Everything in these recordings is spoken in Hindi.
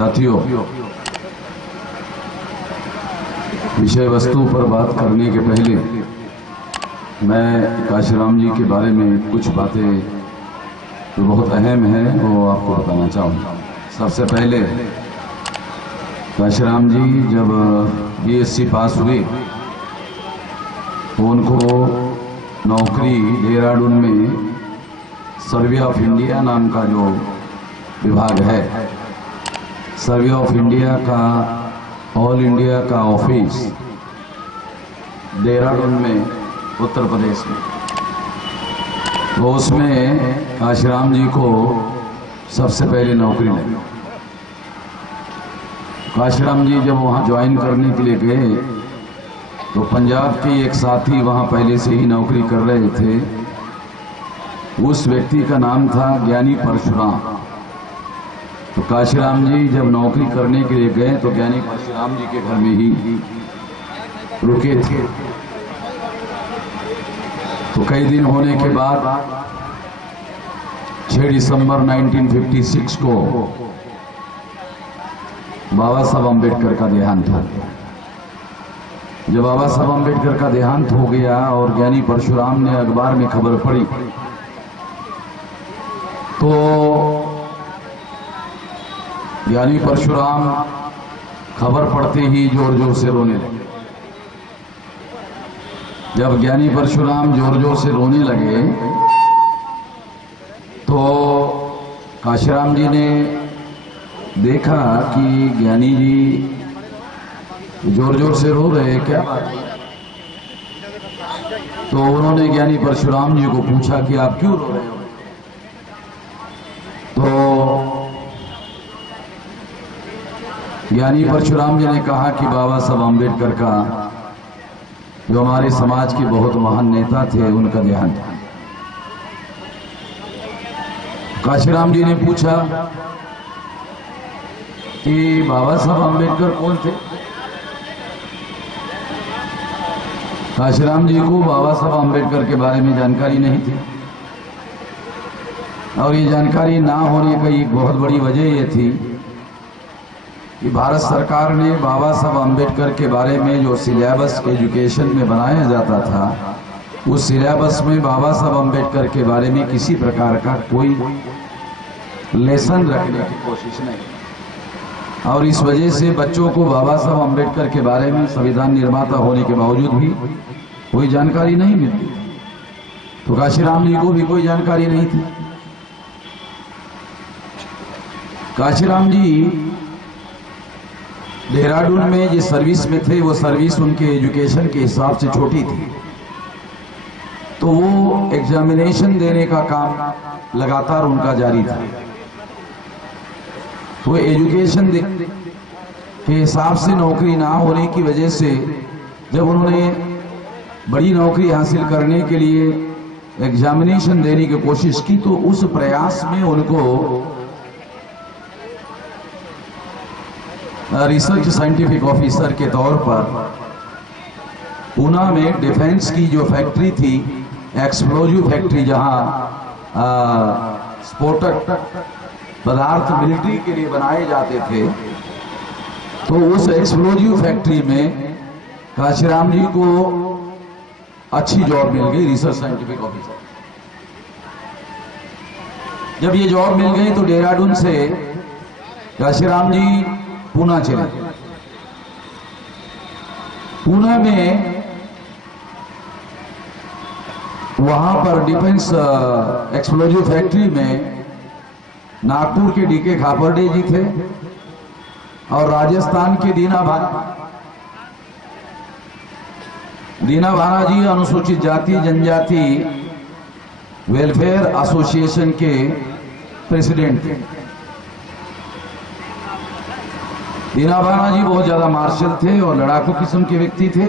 साथियों, विषय वस्तु पर बात करने के पहले मैं काशीराम जी के बारे में कुछ बातें जो बहुत अहम हैं वो आपको बताना चाहूँगा। सबसे पहले काशीराम जी जब बीएससी पास हुए तो उनको नौकरी देहरादून में सर्वे ऑफ इंडिया नाम का जो विभाग है, सर्वे ऑफ इंडिया का ऑल इंडिया का ऑफिस देहरादून में उत्तर प्रदेश में, तो उसमें काशीराम जी को सबसे पहले नौकरी लगी। काशीराम जी जब वहाँ ज्वाइन करने के लिए गए तो पंजाब के एक साथी वहाँ पहले से ही नौकरी कर रहे थे। उस व्यक्ति का नाम था ज्ञानी परशुराम। तो काशीराम जी जब नौकरी करने के लिए गए तो ज्ञानी परशुराम जी के घर में ही रुके थे। तो कई दिन होने के बाद 6 दिसंबर 1956 को बाबा साहब अम्बेडकर का देहांत हो गया। जब बाबा साहब अम्बेडकर का देहांत हो गया और ज्ञानी परशुराम ने अखबार में खबर पड़ी तो ज्ञानी परशुराम खबर पड़ते ही जोर जोर से रोने लगे। जब ज्ञानी परशुराम जोर जोर से रोने लगे तो काशीराम जी ने देखा कि ज्ञानी जी जोर जोर से रो रहे हैं, क्या बात है? तो उन्होंने ज्ञानी परशुराम जी को पूछा कि आप क्यों रो रहे हो? तो ज्ञानी परशुराम जी ने कहा कि बाबा साहब अम्बेडकर का जो हमारे समाज के बहुत महान नेता थे उनका देहांत। काशीराम जी ने पूछा कि बाबा साहब अम्बेडकर कौन थे? काशीराम जी को बाबा साहब अम्बेडकर के बारे में जानकारी नहीं थी और ये जानकारी ना होने का एक बहुत बड़ी वजह ये थी कि भारत सरकार ने बाबा साहब अम्बेडकर के बारे में जो सिलेबस एजुकेशन में बनाया जाता था उस सिलेबस में बाबा साहब अम्बेडकर के बारे में किसी प्रकार का कोई लेसन रखने की कोशिश नहीं और इस वजह से बच्चों को बाबा साहब अम्बेडकर के बारे में संविधान निर्माता होने के बावजूद भी कोई जानकारी नहीं मिलती। तो काशीराम जी को भी कोई जानकारी नहीं थी। काशीराम जी देहरादून में जिस सर्विस में थे वो सर्विस उनके एजुकेशन के हिसाब से छोटी थी, तो वो एग्जामिनेशन देने का काम लगातार उनका जारी था। तो एजुकेशन के हिसाब से नौकरी ना होने की वजह से जब उन्होंने बड़ी नौकरी हासिल करने के लिए एग्जामिनेशन देने की कोशिश की तो उस प्रयास में उनको रिसर्च साइंटिफिक ऑफिसर के तौर पर पूना में डिफेंस की जो फैक्ट्री थी, एक्सप्लोजिव फैक्ट्री, जहां स्फोटक पदार्थ मिलिट्री के लिए बनाए जाते थे, तो उस एक्सप्लोजिव फैक्ट्री में काशीराम जी को अच्छी जॉब मिल गई, रिसर्च साइंटिफिक ऑफिसर। जब ये जॉब मिल गई तो देहरादून से काशीराम जी पूना चले। पूना में वहां पर डिफेंस एक्सप्लोजिव फैक्ट्री में नागपुर के डीके खापर्डे जी थे और राजस्थान के दीना भाना जी अनुसूचित जाति जनजाति वेलफेयर एसोसिएशन के प्रेसिडेंट थे। दीना भाना जी बहुत ज्यादा मार्शल थे और लड़ाकू किस्म के व्यक्ति थे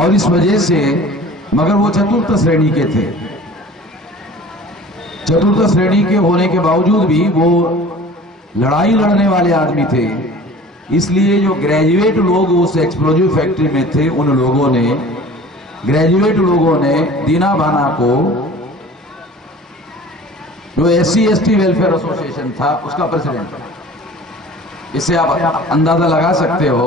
और इस वजह से, मगर वो चतुर्थ श्रेणी के थे। चतुर्थ श्रेणी के होने के बावजूद भी वो लड़ाई लड़ने वाले आदमी थे, इसलिए जो ग्रेजुएट लोग उस एक्सप्लोजिव फैक्ट्री में थे उन लोगों ने, ग्रेजुएट लोगों ने दीना भाना को जो SC/ST वेलफेयर एसोसिएशन था उसका प्रेसिडेंट था। इससे आप अंदाजा लगा सकते हो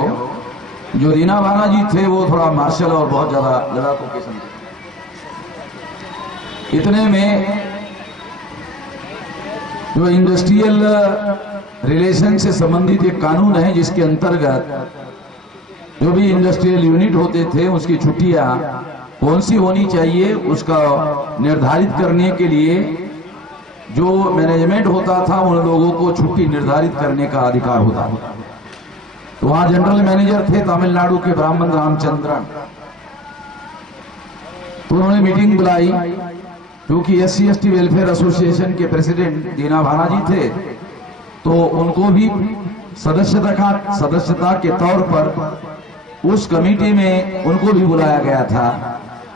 जो दीना भाना जी थे वो थोड़ा मार्शल और बहुत ज्यादा लड़ाकू किस्म थे। इतने में जो इंडस्ट्रियल रिलेशन से संबंधित एक कानून है जिसके अंतर्गत जो भी इंडस्ट्रियल यूनिट होते थे उसकी छुट्टियां कौन सी होनी चाहिए उसका निर्धारित करने के लिए जो मैनेजमेंट होता था उन लोगों को छुट्टी निर्धारित करने का अधिकार होता था। तो वहां जनरल मैनेजर थे तमिलनाडु के ब्राह्मण रामचंद्रन। तो उन्होंने मीटिंग बुलाई क्योंकि SC/ST वेलफेयर एसोसिएशन के प्रेसिडेंट दीना भाना जी थे, तो उनको भी सदस्यता के तौर पर उस कमेटी में उनको भी बुलाया गया था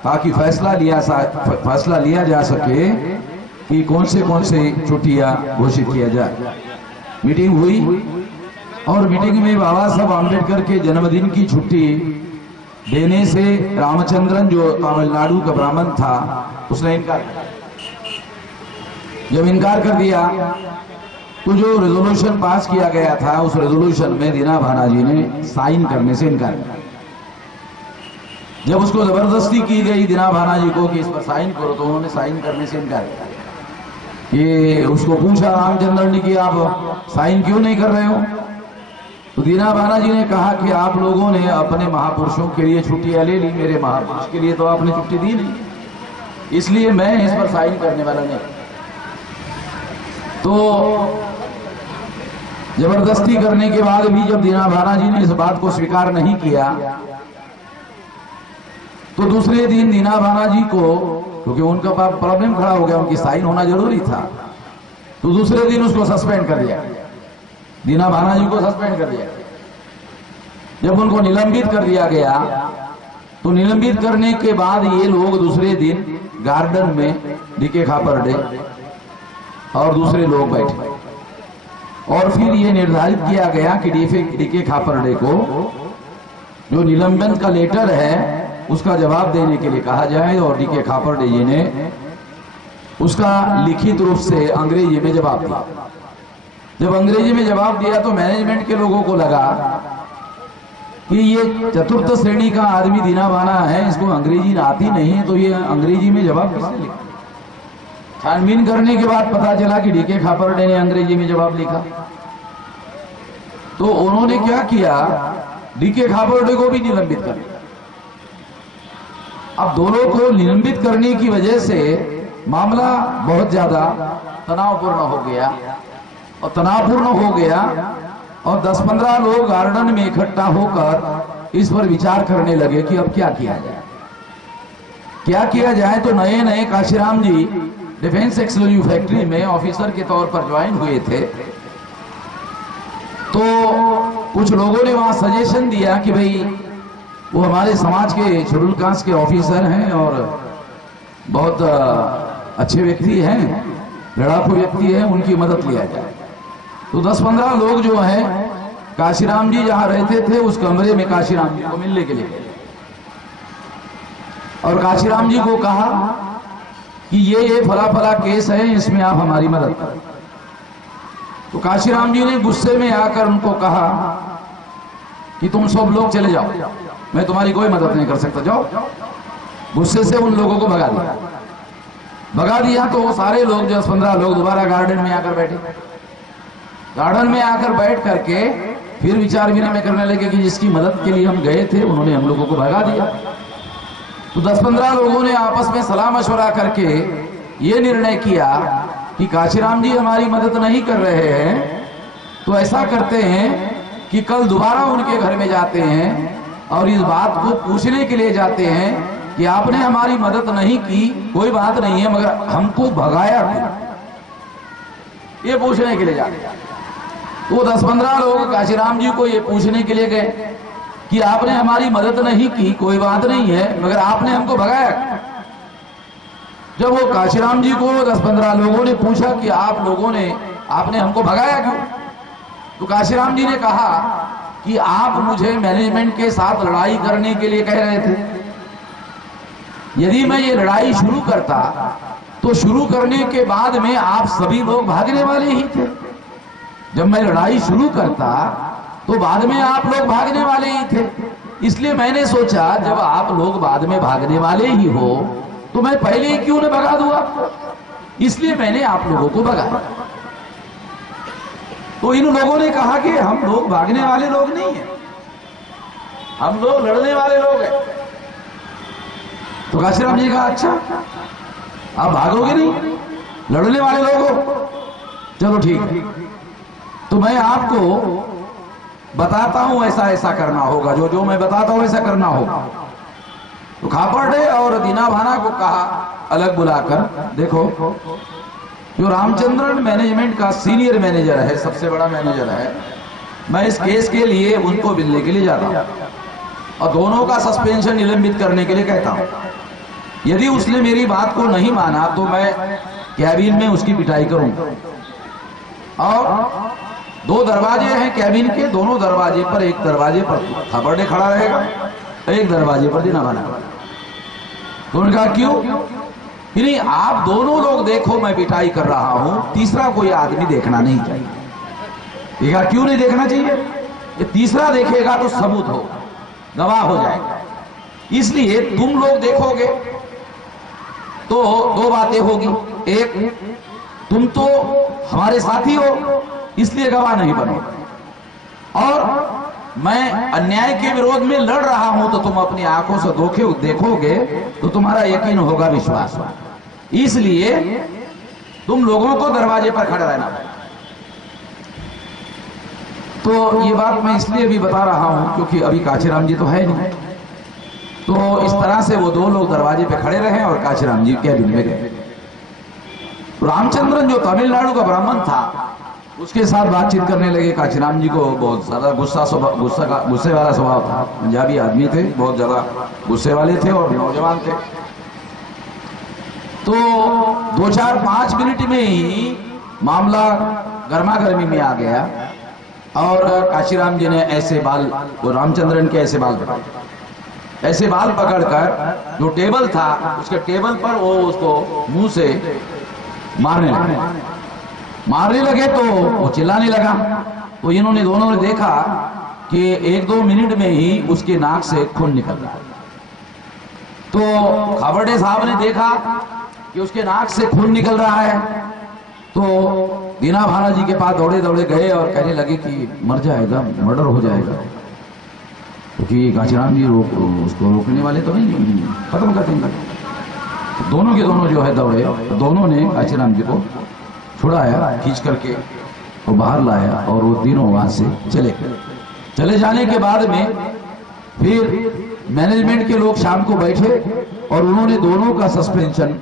ताकि फैसला लिया जा सके कि कौन से छुट्टियां घोषित किया जाए। मीटिंग हुई और मीटिंग में बाबा साहब आम्बेडकर के जन्मदिन की छुट्टी देने से रामचंद्रन जो तमिलनाडु का ब्राह्मण था उसने इनकार किया। जब इनकार कर दिया तो जो रेजोल्यूशन पास किया गया था उस रेजोल्यूशन में दीना भाना जी ने साइन करने से इनकार किया। जब उसको जबरदस्ती की गई दीना भाना जी को कि इस पर साइन करो तो उन्होंने साइन करने से इनकार किया। ये उसको पूछा रामचंद्र ने कि आप साइन क्यों नहीं कर रहे हो, तो दीना भाना जी ने कहा कि आप लोगों ने अपने महापुरुषों के लिए छुट्टियां ले ली, मेरे महापुरुष के लिए तो आपने छुट्टी दी नहीं, इसलिए मैं इस पर साइन करने वाला नहीं। तो जबरदस्ती करने के बाद भी जब दीना भाना जी ने इस बात को स्वीकार नहीं किया तो दूसरे दिन दीना भाना जी को, क्योंकि उनका प्रॉब्लम खड़ा हो गया, उनकी साइन होना जरूरी था, तो दूसरे दिन उसको सस्पेंड कर दिया। दीना भाना जी को सस्पेंड कर दिया। जब उनको निलंबित कर दिया गया तो निलंबित करने के बाद ये लोग दूसरे दिन गार्डन में डीके खापरडे और दूसरे लोग बैठे और फिर ये निर्धारित किया गया कि डीके खापरडे को जो निलंबन का लेटर है उसका जवाब देने के लिए कहा जाए और डीके खापरडे जी ने उसका लिखित रूप से अंग्रेजी में जवाब दिया। जब अंग्रेजी में जवाब दिया तो मैनेजमेंट के लोगों को लगा कि ये चतुर्थ श्रेणी का आदमी दीना भाना है, इसको अंग्रेजी आती नहीं है, तो ये अंग्रेजी में जवाब किसने लिखा। छानबीन करने के बाद पता चला कि डीके खापरडे ने अंग्रेजी में जवाब लिखा। तो उन्होंने क्या किया, डीके खापरडे को भी निलंबित कर दिया। अब दोनों को निलंबित करने की वजह से मामला बहुत ज्यादा तनावपूर्ण हो गया और तनावपूर्ण हो गया और 10-15 लोग गार्डन में इकट्ठा होकर इस पर विचार करने लगे कि अब क्या किया जाए। तो नए नए काशीराम जी डिफेंस एक्सक्लूसिव फैक्ट्री में ऑफिसर के तौर पर ज्वाइन हुए थे। तो कुछ लोगों ने वहां सजेशन दिया कि भाई वो हमारे समाज के शेड्यूल कास्ट के ऑफिसर हैं और बहुत अच्छे व्यक्ति हैं, लड़ाकू व्यक्ति हैं, उनकी मदद लिया जाए। तो 10-15 लोग जो हैं काशीराम जी जहां रहते थे उस कमरे में काशीराम जी को मिलने के लिए गए और काशीराम जी को कहा कि ये फला केस है, इसमें आप हमारी मदद करें। तो काशीराम जी ने गुस्से में आकर उनको कहा कि तुम सब लोग चले जाओ, मैं तुम्हारी कोई मदद नहीं कर सकता, जाओ। गुस्से से उन लोगों को भगा दिया। तो वो सारे लोग 10-15 लोग दोबारा गार्डन में आकर बैठे। गार्डन में आकर बैठ करके फिर विचार विनिमय करने लगे कि जिसकी मदद के लिए हम गए थे उन्होंने हम लोगों को भगा दिया। तो 10-15 लोगों ने आपस में सलाह मशवरा करके ये निर्णय किया कि काशीराम जी हमारी मदद नहीं कर रहे हैं, तो ऐसा करते हैं कि कल दोबारा उनके घर में जाते हैं और इस बात को पूछने के लिए जाते हैं कि आपने हमारी मदद नहीं की, कोई बात नहीं है, मगर हमको भगाया क्यों, ये पूछने के लिए जाते हैं। तो 10-15 लोग काशीराम जी को ये पूछने के लिए गए कि आपने हमारी मदद नहीं की, कोई बात नहीं है, मगर आपने हमको भगाया। जब वो काशीराम जी को 10-15 लोगों ने पूछा कि आपने हमको भगाया क्यों, तो काशीराम जी ने कहा कि आप मुझे मैनेजमेंट के साथ लड़ाई करने के लिए कह रहे थे। यदि मैं ये लड़ाई शुरू करता तो शुरू करने के बाद में आप सभी लोग भागने वाले ही थे। जब मैं लड़ाई शुरू करता तो बाद में आप लोग भागने वाले ही थे। इसलिए मैंने सोचा जब आप लोग बाद में भागने वाले ही हो तो मैं पहले ही क्यों न भगा दूं आपको, इसलिए मैंने आप लोगों को भगाया। तो इन लोगों ने कहा कि हम लोग भागने वाले लोग नहीं हैं, हम लोग लड़ने वाले लोग हैं। तो काशीराम जी कहा अच्छा आप भागोगे नहीं, लड़ने वाले लोग हो, चलो ठीक है। तो मैं आपको बताता हूं ऐसा ऐसा करना होगा, जो जो मैं बताता हूं ऐसा करना होगा। तो खापर्डे और दीना भाना को कहा अलग बुलाकर, देखो जो रामचंद्रन मैनेजमेंट का सीनियर मैनेजर है, सबसे बड़ा मैनेजर है, मैं इस केस के लिए उनको मिलने के लिए जाता हूं और दोनों का सस्पेंशन निलंबित करने के लिए कहता हूं। यदि उसने मेरी बात को नहीं माना तो मैं कैबिन में उसकी पिटाई करूंगा। और दो दरवाजे हैं कैबिन के, दोनों दरवाजे पर, एक दरवाजे पर खापर्डे खड़ा रहेगा, एक दरवाजे पर दीना भाना। तो उन्होंने कहा क्यों? नहीं आप दोनों लोग देखो मैं पिटाई कर रहा हूं, तीसरा कोई आदमी देखना नहीं चाहिए। देखा क्यों नहीं देखना चाहिए? ये तीसरा देखेगा तो सबूत होगा, गवाह हो जाएगा। इसलिए तुम लोग देखोगे तो दो बातें होगी, एक तुम तो हमारे साथी हो इसलिए गवाह नहीं बनो, और मैं अन्याय के विरोध में लड़ रहा हूं तो तुम अपनी आंखों से देखोगे तो तुम्हारा यकीन होगा, विश्वास होगा। इसलिए तुम लोगों को दरवाजे पर खड़ा रहना। तो ये बात मैं इसलिए भी बता रहा हूं क्योंकि अभी काशीराम जी तो है नहीं। तो इस तरह से वो दो लोग दरवाजे पे खड़े रहे और काशीराम जी कैबिन में गए। रामचंद्रन जो तमिलनाडु का ब्राह्मण था उसके साथ बातचीत करने लगे। काशीराम जी को बहुत ज्यादा गुस्से वाला स्वभाव था, पंजाबी आदमी थे, बहुत ज्यादा गुस्से वाले थे और नौजवान थे। तो 2-4-5 मिनट में ही मामला गर्मा गर्मी में आ गया और काशीराम जी ने ऐसे बाल, वो रामचंद्रन के ऐसे बाल पकड़कर जो टेबल था उसके टेबल पर वो उसको मुंह से मारने लगे तो वो चिल्लाने लगा। तो इन्होंने दोनों ने देखा कि 1-2 मिनट में ही उसके नाक से खून निकल रहा। तो खापर्डे साहब ने देखा कि उसके नाक से खून निकल रहा है तो दीना भाना जी के पास दौड़े दौड़े गए और कहने लगे कि मर जाएगा, मर्डर हो जाएगा, क्योंकि काशीराम जी उसको रोकने वाले तो नहीं, खत्म कर देंगे। तो दोनों के दोनों जो है दौड़े, तो दोनों ने काशीराम जी को छुड़ाया, खींच करके और बाहर लाया और वो तीनों वहां से चले जाने के बाद में फिर मैनेजमेंट के लोग शाम को बैठे और उन्होंने दोनों का सस्पेंशन,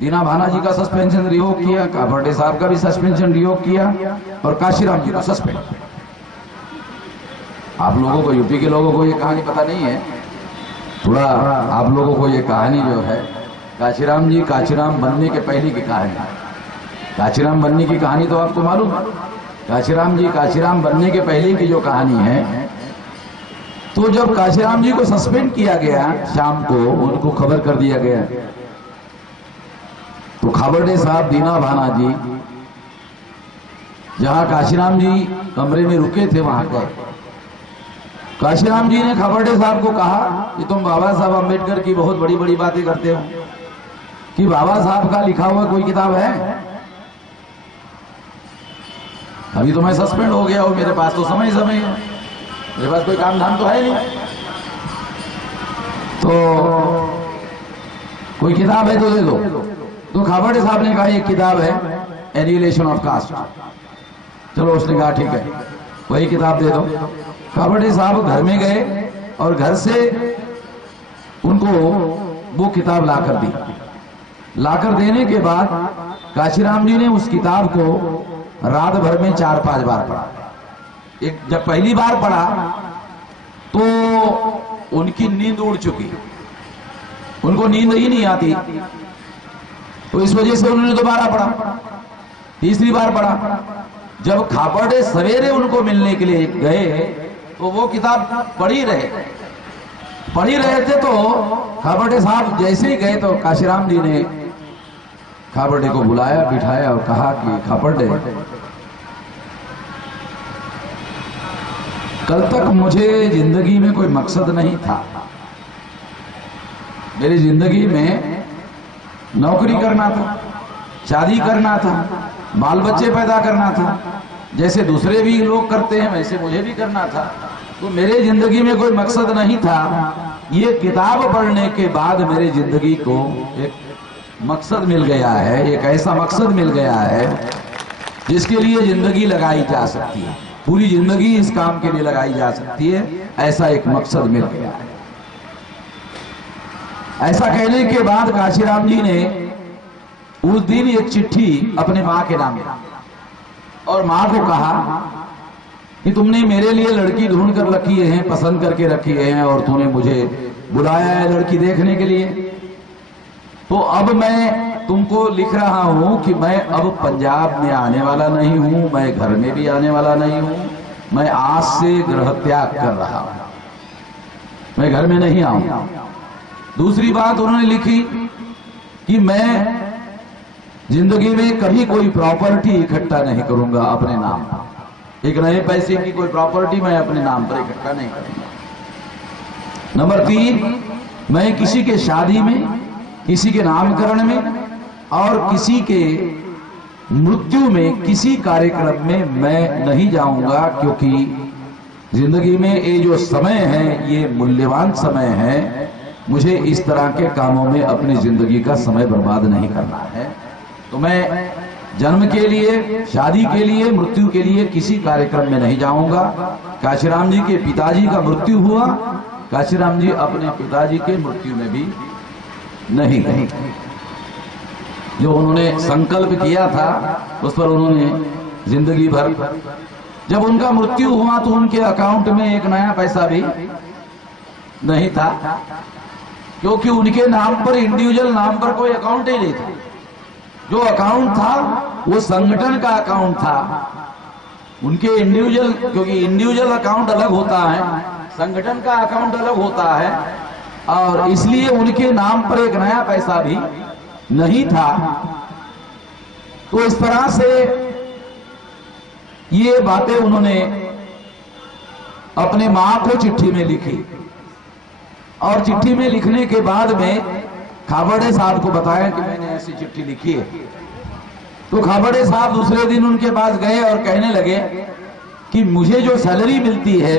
दीना भाना जी का सस्पेंशन रिवोक किया, खापर्डे साहब का भी सस्पेंशन रिवोक किया और काशीराम जी का सस्पेंड। आप लोगों को, यूपी के लोगों को ये कहानी पता नहीं है, थोड़ा आप लोगों को ये कहानी जो है काशीराम जी काशीराम बनने के पहले की कहानी। काशीराम बनने की कहानी तो आपको मालूम है। काशीराम जी काशीराम बनने के पहले की जो कहानी है, तो जब काशीराम जी को सस्पेंड किया गया शाम को, उनको खबर कर दिया गया, तो खापर्डे साहब, दीना भाना जी जहां काशीराम जी कमरे में रुके थे वहां गए। काशीराम जी ने खापर्डे साहब को कहा कि तुम बाबा साहब अम्बेडकर की बहुत बड़ी बड़ी बातें करते हो, कि बाबा साहब का लिखा हुआ कोई किताब है? अभी तो मैं सस्पेंड हो गया हूं, मेरे पास तो समय है, मेरे पास कोई काम धाम तो है नहीं, तो कोई किताब है तो दे दो। तो खापर्डे साहब ने कहा एक किताब है, एनिहिलेशन ऑफ कास्ट। चलो उसने कहा ठीक है, वही किताब दे दो। खापर्डे साहब घर में गए और घर से उनको वो किताब लाकर दी। लाकर देने के बाद काशीराम जी ने उस किताब को रात भर में 4-5 बार पढ़ा। जब पहली बार पढ़ा तो उनकी नींद उड़ चुकी, उनको नींद ही नहीं आती, तो इस वजह से उन्होंने दोबारा पढ़ा, तीसरी बार पढ़ा। जब खापर्डे सवेरे उनको मिलने के लिए गए तो वो किताब पढ़ ही रहे थे। तो खापर्डे साहब जैसे ही गए तो काशीराम जी ने खाबड़े को बुलाया, बिठाया और कहा कि खाबड़े, कल तक मुझे जिंदगी में कोई मकसद नहीं था। मेरी जिंदगी में नौकरी करना था, शादी करना था, बाल बच्चे पैदा करना था, जैसे दूसरे भी लोग करते हैं वैसे मुझे भी करना था। तो मेरे जिंदगी में कोई मकसद नहीं था। ये किताब पढ़ने के बाद मेरी जिंदगी को एक मकसद मिल गया है, एक ऐसा मकसद मिल गया है जिसके लिए जिंदगी लगाई जा सकती है, पूरी जिंदगी इस काम के लिए लगाई जा सकती है, ऐसा एक मकसद मिल गया है। ऐसा कहने के बाद काशीराम जी ने उस दिन एक चिट्ठी अपने माँ के नाम और माँ को कहा कि तुमने मेरे लिए लड़की ढूंढ कर रखी है, पसंद करके रखी है और तूने मुझे बुलाया है लड़की देखने के लिए। तो अब मैं तुमको लिख रहा हूं कि मैं अब पंजाब में आने वाला नहीं हूं, मैं घर में भी आने वाला नहीं हूं, मैं आज से गृह त्याग कर रहा हूं, मैं घर में नहीं आऊंगा। दूसरी बात उन्होंने लिखी कि मैं जिंदगी में कभी कोई प्रॉपर्टी इकट्ठा नहीं करूंगा अपने नाम पर, एक नए पैसे की कोई प्रॉपर्टी मैं अपने नाम पर इकट्ठा नहीं करूंगा। नंबर 3, मैं किसी के शादी में, किसी के नामकरण में और किसी के मृत्यु में, किसी कार्यक्रम में मैं नहीं जाऊंगा, क्योंकि जिंदगी में ये जो समय है ये मूल्यवान समय है। मुझे इस तरह के कामों में अपनी जिंदगी का समय बर्बाद नहीं करना है। तो मैं जन्म के लिए, शादी के लिए, मृत्यु के लिए किसी कार्यक्रम में नहीं जाऊंगा। काशीराम जी के पिताजी का मृत्यु हुआ, काशीराम जी अपने पिताजी के मृत्यु में भी नहीं गए। जो उन्होंने संकल्प किया था उस पर उन्होंने जिंदगी भर, जब उनका मृत्यु हुआ तो उनके अकाउंट में एक नया पैसा भी नहीं था, क्योंकि उनके नाम पर, इंडिविजुअल नाम पर कोई अकाउंट ही नहीं था। जो अकाउंट था वो संगठन का अकाउंट था, उनके इंडिविजुअल, क्योंकि इंडिविजुअल अकाउंट अलग होता है, संगठन का अकाउंट अलग होता है, और इसलिए उनके नाम पर एक नया पैसा भी नहीं था। तो इस तरह से ये बातें उन्होंने अपने मां को चिट्ठी में लिखी और चिट्ठी में लिखने के बाद में खाबड़े साहब को बताया कि मैंने ऐसी चिट्ठी लिखी है। तो खाबड़े साहब दूसरे दिन उनके पास गए और कहने लगे कि मुझे जो सैलरी मिलती है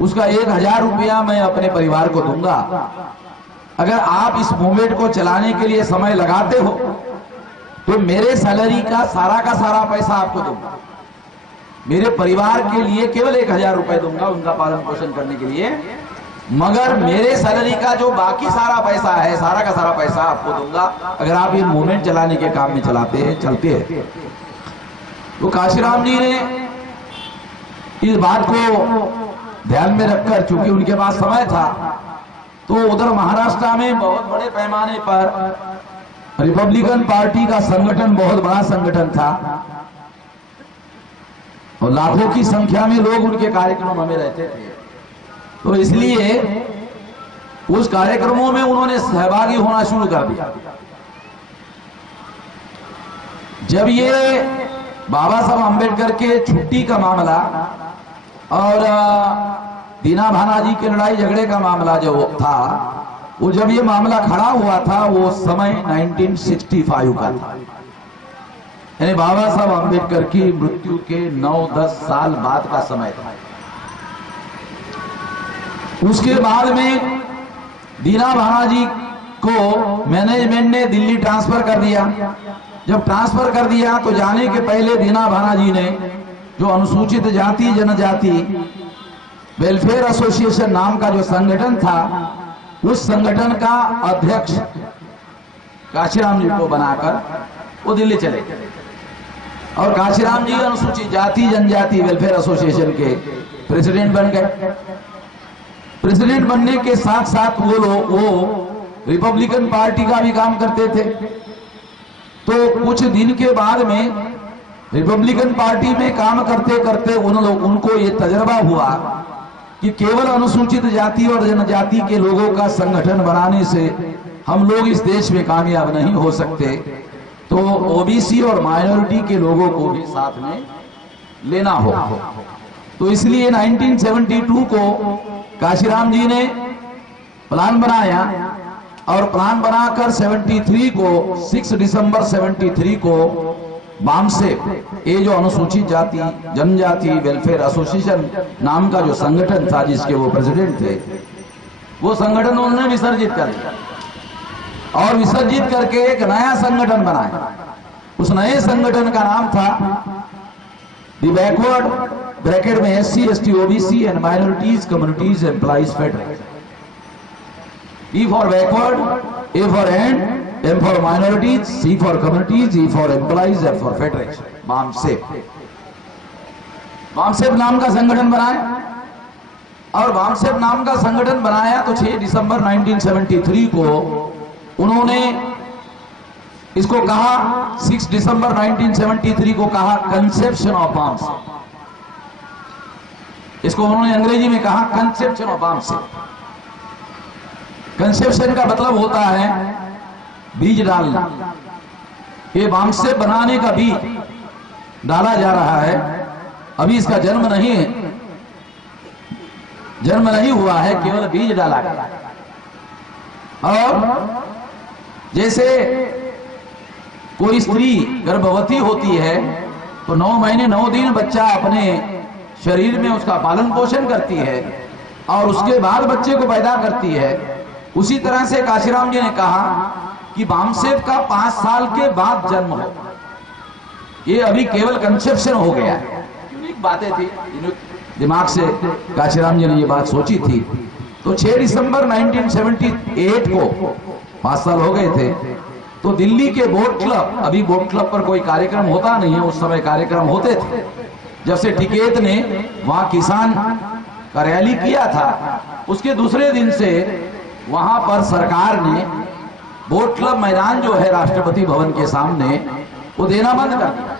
उसका 1000 रुपया मैं अपने परिवार को दूंगा। अगर आप इस मूवमेंट को चलाने के लिए समय लगाते हो तो मेरे सैलरी का सारा पैसा आपको दूंगा, मेरे परिवार के लिए केवल 1000 रुपए दूंगा उनका पालन पोषण करने के लिए, मगर मेरे सैलरी का जो बाकी सारा पैसा है, सारा का सारा पैसा आपको दूंगा अगर आप ये मूवमेंट चलाने के काम में चलते हैं। तो काशीराम जी ने इस बात को ध्यान में रखकर, चूंकि उनके पास समय था, तो उधर महाराष्ट्र में बहुत बड़े पैमाने पर रिपब्लिकन पार्टी का संगठन, बहुत बड़ा संगठन था और लाखों की संख्या में लोग उनके कार्यक्रमों में रहते थे। तो इसलिए उस कार्यक्रमों में उन्होंने सहभागी होना शुरू कर दिया। जब ये बाबा साहब अम्बेडकर के छुट्टी का मामला और दीना भाना जी के लड़ाई झगड़े का मामला जो था, वो जब ये मामला खड़ा हुआ था वो समय 1965 का था, यानी बाबा साहब अम्बेडकर की मृत्यु के 9-10 साल बाद का समय था। उसके बाद में दीना भाना जी को मैनेजमेंट ने दिल्ली ट्रांसफर कर दिया। जब ट्रांसफर कर दिया तो जाने के पहले दीना भाना जी ने जो अनुसूचित जाति जनजाति वेलफेयर एसोसिएशन नाम का जो संगठन था, उस संगठन का अध्यक्ष काशीराम जी को बनाकर वो दिल्ली चले गए और काशीराम जी अनुसूचित जाति जनजाति वेलफेयर एसोसिएशन के प्रेसिडेंट बन गए। प्रेसिडेंट बनने के साथ साथ वो रिपब्लिकन पार्टी का भी काम करते थे। तो कुछ दिन के बाद में रिपब्लिकन पार्टी में काम करते करते उनको ये तजर्बा हुआ कि केवल अनुसूचित जाति और जनजाति के लोगों का संगठन बनाने से हम लोग इस देश में कामयाब नहीं हो सकते। तो ओबीसी और माइनॉरिटी के लोगों को भी साथ में लेना हो। तो इसलिए 1972 को काशीराम जी ने प्लान बनाया और प्लान बनाकर 73 को 6 दिसंबर 73 को बामसेप, ये जो अनुसूचित जाति जनजाति वेलफेयर एसोसिएशन नाम का जो संगठन था जिसके वो प्रेसिडेंट थे, वो संगठन उन्होंने विसर्जित कर दिया और विसर्जित करके एक नया संगठन बनाया। उस नए संगठन का नाम था द बैकवर्ड ब्रैकेट में SC ST OBC and minorities communities employees federation. E for backward, A for end, M for minorities, C for communities, E for employees, F for federation। BAMCEF, BAMCEF नाम का संगठन बनाया और बामसेप नाम का संगठन बनाया तो 6 दिसंबर 1973 को उन्होंने इसको कहा, 6 दिसंबर 1973 को कहा कंसेप्शन ऑफ बामसेप। इसको उन्होंने अंग्रेजी में कहा कंसेप्शन ऑफ बामसेप। कंसेप्शन का मतलब होता है बीज डालना। ये बामसेप बनाने का बीज डाला जा रहा है, अभी इसका जन्म नहीं हुआ है, केवल बीज डाला गया। और जैसे कोई स्त्री गर्भवती होती है तो 9 महीने 9 दिन बच्चा अपने शरीर में उसका पालन पोषण करती है और उसके बाद बच्चे को पैदा करती है। उसी तरह से काशीराम जी ने कहा कि बामसेप का 5 साल के बाद जन्म हो। ये अभी केवल कंसेप्शन हो गया है, यूनिक बातें थी, दिमाग से काशीराम जी ने ये बात सोची थी। तो 6 दिसंबर 1978 को 5 साल हो गए थे, तो दिल्ली के बोट क्लब, अभी बोट क्लब पर कोई कार्यक्रम होता नहीं है, उस समय कार्यक्रम होते थे। जब से टिकैत ने वहां किसान का रैली किया था, उसके दूसरे दिन से वहां पर सरकार ने बोट क्लब मैदान जो है राष्ट्रपति भवन के सामने वो देना बंद कर दिया।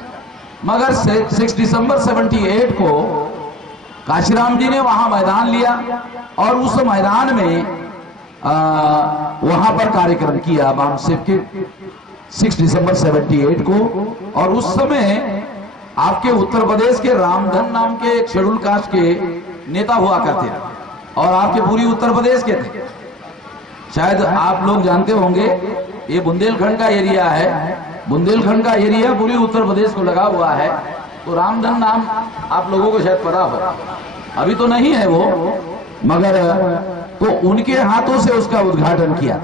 मगर 6 दिसंबर 78 को काशीराम जी ने वहां मैदान लिया और उस मैदान में वहां पर कार्यक्रम किया बामसेप के 6 दिसंबर 78 को। और उस समय आपके उत्तर प्रदेश के रामधन नाम के एक शेड्यूल कास्ट के नेता हुआ करते थे और आपके पूरी उत्तर प्रदेश के थे। शायद आप लोग जानते होंगे, ये बुंदेलखंड का एरिया है, बुंदेलखंड का एरिया पूरी उत्तर प्रदेश को लगा हुआ है। तो रामधन नाम आप लोगों को शायद पता हो, अभी तो नहीं है वो, मगर तो उनके हाथों से उसका उद्घाटन किया।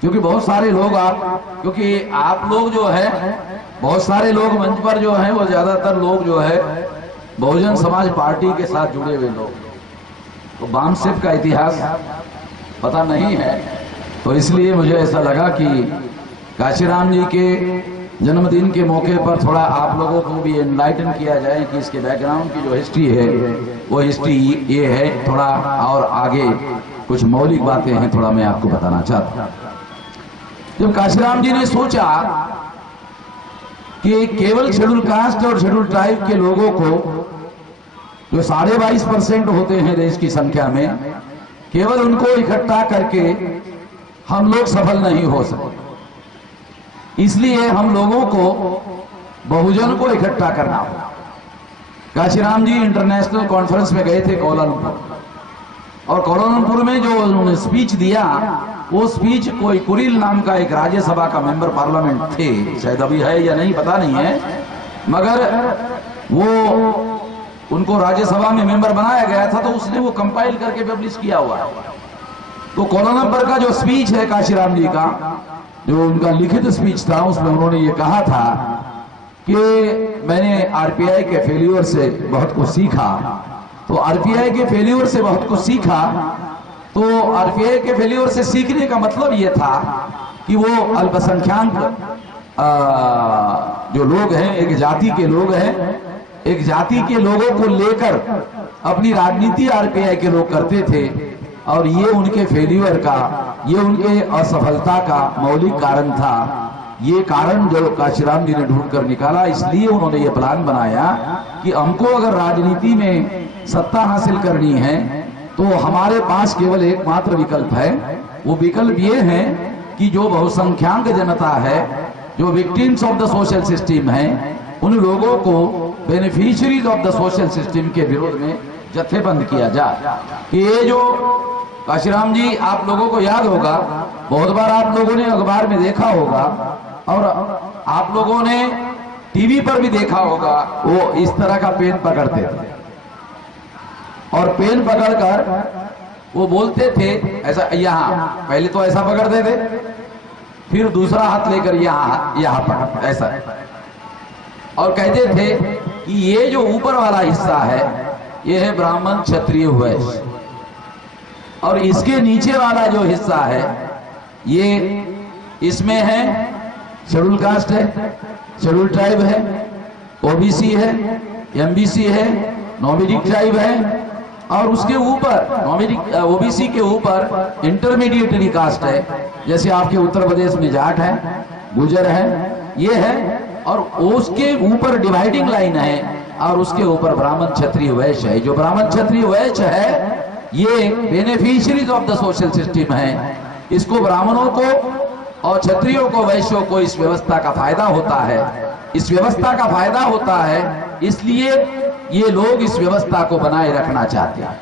क्योंकि बहुत सारे लोग क्योंकि आप लोग जो है, बहुत सारे लोग मंच पर जो है वो ज्यादातर लोग जो है बहुजन समाज पार्टी के साथ जुड़े हुए लोग, तो बामसेप का इतिहास पता नहीं है। तो इसलिए मुझे ऐसा लगा कि काशीराम जी के जन्मदिन के मौके पर थोड़ा आप लोगों को भी एनलाइटन किया जाए कि इसके बैकग्राउंड की जो हिस्ट्री है वो हिस्ट्री ये है, थोड़ा और आगे कुछ मौलिक बातें हैं, थोड़ा मैं आपको बताना चाहता हूं। जब काशीराम जी ने सोचा कि केवल शेड्यूल कास्ट और शेड्यूल ट्राइब के लोगों को, जो 22.5% होते हैं देश की संख्या में, केवल उनको इकट्ठा करके हम लोग सफल नहीं हो सकते, इसलिए हम लोगों को बहुजन को इकट्ठा करना होगा। काशीराम जी इंटरनेशनल कॉन्फ्रेंस में गए थे कोलालमपुर, और कोलालमपुर में जो उन्होंने स्पीच दिया, वो स्पीच कोई कुरिल नाम का एक राज्यसभा का मेंबर पार्लियामेंट थे, शायद अभी है या नहीं पता नहीं है, मगर वो उनको राज्यसभा में मेंबर बनाया गया था, तो उसने वो कंपाइल करके पब्लिश किया हुआ है। तो कोलालमपुर का जो स्पीच है काशीराम जी का, जो उनका लिखित स्पीच था, उसमें उन्होंने ये कहा था कि मैंने आरपीआई के फेल्यूर से बहुत कुछ सीखा। तो आरपीआई के फेल्यूर से बहुत कुछ सीखा, तो आरपीआई के फेल्यूर से सीखने का मतलब ये था कि वो अल्पसंख्यक जो लोग हैं, एक जाति के लोग हैं, एक जाति के लोगों को लेकर अपनी राजनीति आरपीआई के लोग करते थे, और ये उनके फेल्यूर का, ये उनके असफलता का मौलिक कारण था। ये कारण जो काशीराम जी ने ढूंढ कर निकाला, इसलिए उन्होंने ये प्लान बनाया कि हमको अगर राजनीति में सत्ता हासिल करनी है तो हमारे पास केवल एकमात्र विकल्प है। वो विकल्प ये है कि जो बहुसंख्यक जनता है जो victims of the social system हैं, उन लोगों को beneficiaries of the social system के विरोध में जत्थेबंद किया जाए। कि ये जो काशीराम जी, आप लोगों को याद होगा, बहुत बार आप लोगों ने अखबार में देखा होगा और आप लोगों ने टीवी पर भी देखा होगा, वो इस तरह का पेन पकड़ते थे और पेन पकड़कर वो बोलते थे ऐसा, यहाँ पहले तो ऐसा पकड़ते थे, फिर दूसरा हाथ लेकर यहाँ पकड़ ऐसा, और कहते थे कि ये जो ऊपर वाला हिस्सा है ये है ब्राह्मण क्षत्रिय वैश्य, और इसके नीचे वाला जो हिस्सा है ये इसमें है शेड्यूल कास्ट है, शेड्यूल ट्राइब है, ओबीसी है, एमबीसी है, नॉमिडिक ट्राइब है, और उसके ऊपर नॉमिडिक ओबीसी के ऊपर इंटरमीडिएटरी कास्ट है, जैसे आपके उत्तर प्रदेश में जाट है, गुजर है, ये है, और उसके ऊपर डिवाइडिंग लाइन है, और उसके ऊपर ब्राह्मण क्षत्रिय वैश्य है। जो ब्राह्मण क्षत्रिय वैश्य है ये beneficiaries of the social system है। इसको ब्राह्मणों को और क्षत्रियों को, वैश्यों को इस व्यवस्था का फायदा होता है, इस व्यवस्था का फायदा होता है, इसलिए ये लोग इस व्यवस्था को बनाए रखना चाहते हैं।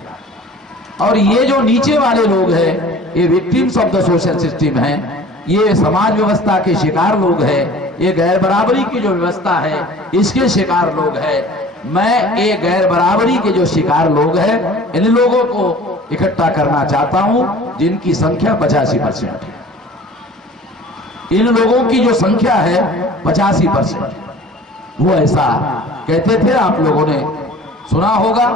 और ये जो नीचे वाले लोग हैं ये victims of the social system हैं, ये समाज व्यवस्था के शिकार लोग हैं, ये गैर बराबरी की जो व्यवस्था है इसके शिकार लोग हैं। मैं ये गैर बराबरी के जो शिकार लोग हैं इन लोगों को इकट्ठा करना चाहता हूं, जिनकी संख्या 85% है। इन लोगों की जो संख्या है 85%, वो ऐसा कहते थे, आप लोगों ने सुना होगा,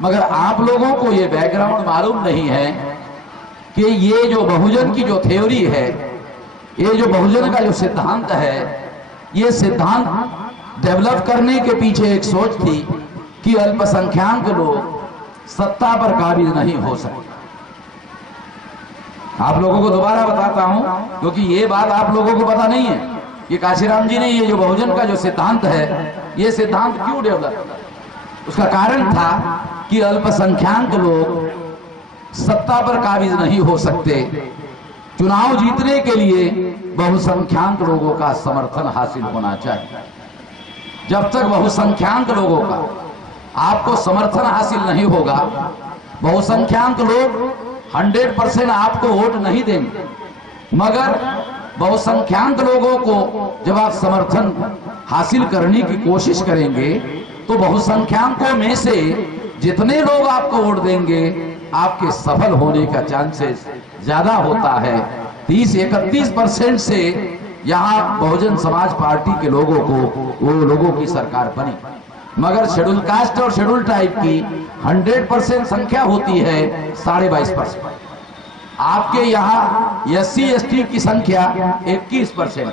मगर आप लोगों को ये बैकग्राउंड मालूम नहीं है कि ये जो बहुजन की जो थ्योरी है, ये जो बहुजन का जो सिद्धांत है, ये सिद्धांत डेवलप करने के पीछे एक सोच थी कि अल्पसंख्याक लोग सत्ता पर काबिज नहीं हो सकते। आप लोगों को दोबारा बताता हूं क्योंकि ये बात आप लोगों को पता नहीं है कि काशीराम जी ने ये जो बहुजन का जो सिद्धांत है, ये सिद्धांत क्यों डेवलप किया। उसका कारण था कि अल्पसंख्याक लोग सत्ता पर काबिज नहीं हो सकते। चुनाव जीतने के लिए बहुसंख्याक लोगों का समर्थन हासिल होना चाहिए। जब तक बहुसंख्याक लोगों का आपको समर्थन हासिल नहीं होगा, बहुसंख्याक लोग 100% आपको वोट नहीं देंगे, मगर बहुसंख्याक लोगों को जब आप समर्थन हासिल करने की कोशिश करेंगे तो बहुसंख्याकों में से जितने लोग आपको वोट देंगे आपके सफल होने का चांसेस ज्यादा होता है। 30-31% से यहाँ बहुजन समाज पार्टी के लोगों को, वो लोगों की सरकार बनी, मगर शेड्यूल कास्ट और शेड्यूल ट्राइब की 100% संख्या होती है 22.5%। आपके यहाँ SC/ST की संख्या 21%।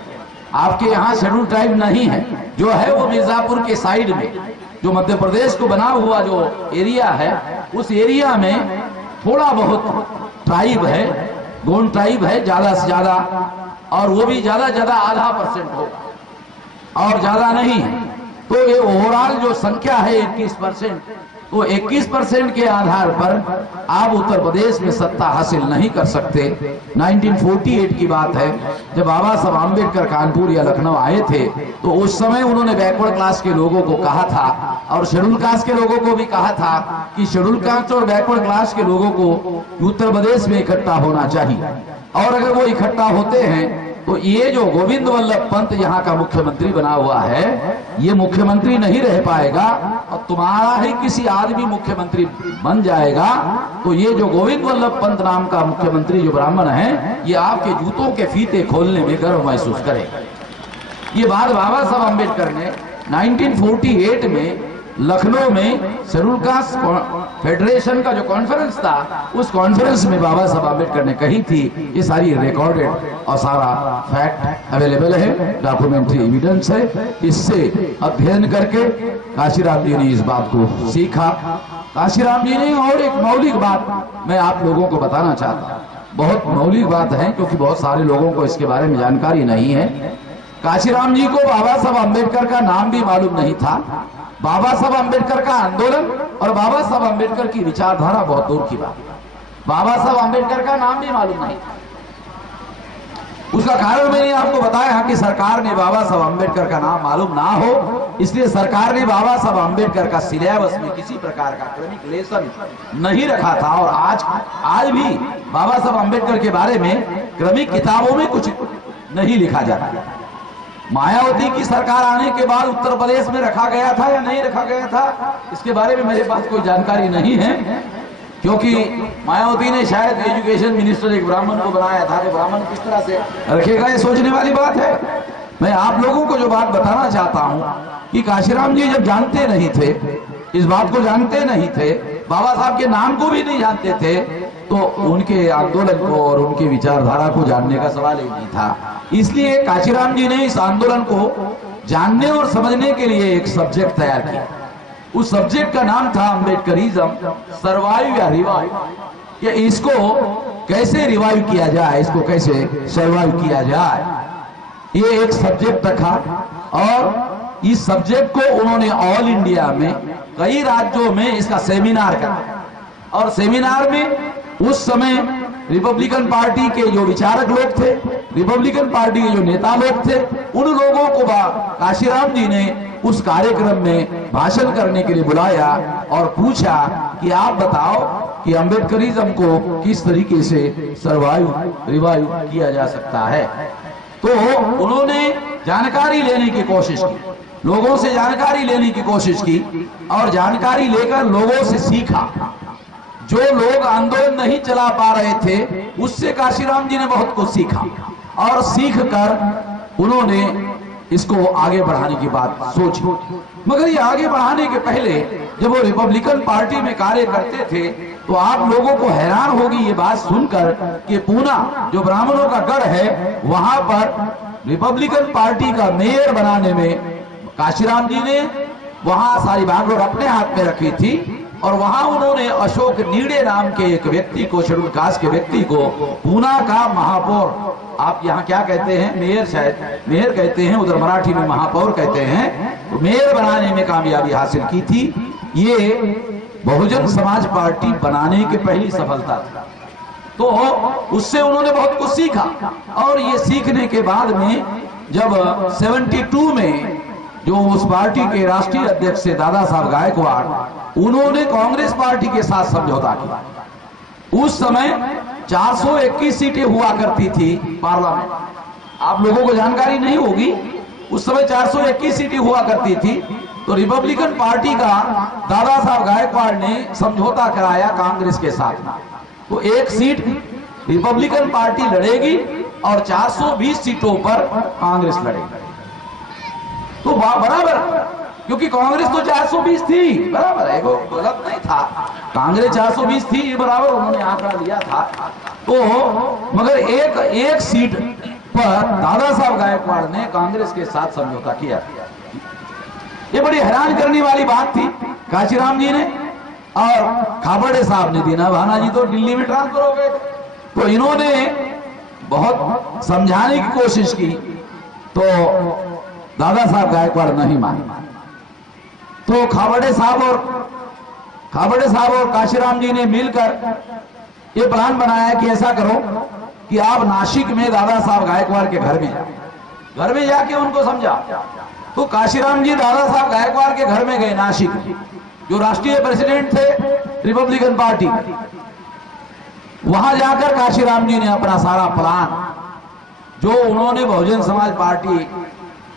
आपके यहाँ शेड्यूल ट्राइब नहीं है, जो है वो मिर्जापुर के साइड में, जो मध्य प्रदेश को बना हुआ जो एरिया है, उस एरिया में थोड़ा बहुत ट्राइब है, गोंड ट्राइब है ज्यादा से ज्यादा, और वो भी ज्यादा आधा % होगा और ज्यादा नहीं है। तो ये ओवरऑल जो संख्या है 21%, तो 21% के आधार पर आप उत्तर प्रदेश में सत्ता हासिल नहीं कर सकते। 1948 की बात है, जब बाबा साहब आम्बेडकर कानपुर या लखनऊ आए थे, तो उस समय उन्होंने बैकवर्ड क्लास के लोगों को कहा था और शेड्यूल कास्ट के लोगों को भी कहा था कि शेड्यूल कास्ट और बैकवर्ड क्लास के लोगों को उत्तर प्रदेश में इकट्ठा होना चाहिए, और अगर वो इकट्ठा होते हैं तो ये जो गोविंद वल्लभ पंत यहाँ का मुख्यमंत्री बना हुआ है, ये मुख्यमंत्री नहीं रह पाएगा और तुम्हारा ही किसी आदमी मुख्यमंत्री बन जाएगा। तो ये जो गोविंद वल्लभ पंत नाम का मुख्यमंत्री जो ब्राह्मण है, ये आपके जूतों के फीते खोलने में गर्व महसूस करेगा। ये बात बाबा साहब अम्बेडकर ने 1948 में लखनऊ में शेड्यूल कास्ट फेडरेशन का जो कॉन्फ्रेंस था, उस कॉन्फ्रेंस में बाबा साहब अम्बेडकर ने कही थी। ये सारी रिकॉर्डेड और सारा फैक्ट अवेलेबल है, डॉक्यूमेंट्री एविडेंस है। इससे अध्ययन करके काशीराम जी ने इस बात को सीखा। काशीराम जी ने और एक मौलिक बात मैं आप लोगों को बताना चाहता हूँ, बहुत मौलिक बात है क्योंकि बहुत सारे लोगों को इसके बारे में जानकारी नहीं है। काशीराम जी को बाबा साहब अम्बेडकर का नाम भी मालूम नहीं था। बाबा साहब अम्बेडकर का आंदोलन और बाबा साहब अम्बेडकर की विचारधारा बहुत दूर की बात। बाबा साहब अम्बेडकर का नाम भी मालूम नहीं था। उसका कारण मैंने आपको बताया कि सरकार ने बाबा साहब अम्बेडकर का नाम मालूम ना हो, इसलिए सरकार ने बाबा साहब अम्बेडकर का सिलेबस में किसी प्रकार का क्रमिक लेसन नहीं रखा था। और आज भी बाबा साहब अम्बेडकर के बारे में क्रमिक किताबों में कुछ नहीं लिखा जाता। मायावती की सरकार आने के बाद उत्तर प्रदेश में रखा गया था या नहीं रखा गया था, इसके बारे में मेरे पास कोई जानकारी नहीं है, क्योंकि मायावती ने शायद एजुकेशन मिनिस्टर एक ब्राह्मण को बनाया था, कि ब्राह्मण किस तरह से रखेगा, ये सोचने वाली बात है। मैं आप लोगों को जो बात बताना चाहता हूं कि काशीराम जी जब जानते नहीं थे, इस बात को जानते नहीं थे, बाबा साहब के नाम को भी नहीं जानते थे, तो उनके आंदोलन को और उनकी विचारधारा को जानने का सवाल ही नहीं था। इसलिए काशीराम जी ने इस आंदोलन को जानने और समझने के लिए एक सब्जेक्ट तैयार किया। उस सब्जेक्ट का नाम था अम्बेडकरिज्म, सर्वाइव या रिवाइव, कि इसको कैसे रिवाइव किया जाए, इसको कैसे सर्वाइव किया जाए, ये एक सब्जेक्ट रखा। और इस सब्जेक्ट को उन्होंने ऑल इंडिया में कई राज्यों में इसका सेमिनार करा, और सेमिनार में उस समय रिपब्लिकन पार्टी के जो विचारक लोग थे, रिपब्लिकन पार्टी के जो नेता लोग थे, उन लोगों को काशीराम जी ने उस कार्यक्रम में भाषण करने के लिए बुलाया और पूछा कि आप बताओ कि अम्बेडकरिज्म को किस तरीके से सर्वाइव रिवाइव किया जा सकता है। तो उन्होंने जानकारी लेने की कोशिश की, लोगों से जानकारी लेने की कोशिश की, और जानकारी लेकर लोगों से सीखा। जो लोग आंदोलन नहीं चला पा रहे थे, उससे काशीराम जी ने बहुत कुछ सीखा, और सीख कर उन्होंने इसको आगे बढ़ाने की बात सोची। मगर ये आगे बढ़ाने के पहले जब वो रिपब्लिकन पार्टी में कार्य करते थे, तो आप लोगों को हैरान होगी ये बात सुनकर कि पूना जो ब्राह्मणों का गढ़ है, वहां पर रिपब्लिकन पार्टी का मेयर बनाने में काशीराम जी ने वहां सारी बागडोर अपने हाथ में रखी थी, और वहां उन्होंने अशोक नीडे नाम के एक व्यक्ति को, शेड्यूल कास्ट के व्यक्ति को, पूना का महापौर, आप यहाँ क्या कहते हैं, मेयर, शायद मेयर कहते हैं, उधर मराठी में महापौर कहते हैं, तो मेयर बनाने में कामयाबी हासिल की थी। ये बहुजन समाज पार्टी बनाने की पहली सफलता थी। तो उससे उन्होंने बहुत कुछ सीखा, और ये सीखने के बाद में जब 72 में जो उस पार्टी के राष्ट्रीय अध्यक्ष थे दादा साहब गायकवाड़, उन्होंने कांग्रेस पार्टी के साथ समझौता किया। उस समय 421 सीटें हुआ करती थी पार्लियामेंट, आप लोगों को जानकारी नहीं होगी, उस समय 421 सीटें हुआ करती थी। तो रिपब्लिकन पार्टी का दादा साहब गायकवाड़ ने समझौता कराया कांग्रेस के साथ, तो एक सीट रिपब्लिकन पार्टी लड़ेगी और 420 सीटों पर कांग्रेस लड़ेगी। तो बराबर, क्योंकि कांग्रेस तो 420 थी, बराबर है, वो गलत नहीं था, कांग्रेस 420 थी, बराबर उन्होंने आंकड़ा लिया था। तो मगर एक सीट पर दादा साहब गायकवाड़ ने कांग्रेस के साथ समझौता किया। ये बड़ी हैरान करने वाली बात थी काशीराम जी ने, और खाबड़े साहब ने, दीना भाना जी तो दिल्ली में ट्रांसफर हो गए, तो इन्होंने बहुत समझाने की कोशिश की, तो दादा साहब गायकवाड़ नहीं माने। तो खाबड़े साहब और काशीराम जी ने मिलकर ये प्लान बनाया कि ऐसा करो कि आप नासिक में दादा साहब गायकवाड़ के घर में जाके उनको समझा। तो काशीराम जी दादा साहब गायकवाड़ के घर में गए, नासिक, जो राष्ट्रीय प्रेसिडेंट थे रिपब्लिकन पार्टी, वहां जाकर काशीराम जी ने अपना सारा प्लान, जो उन्होंने बहुजन समाज पार्टी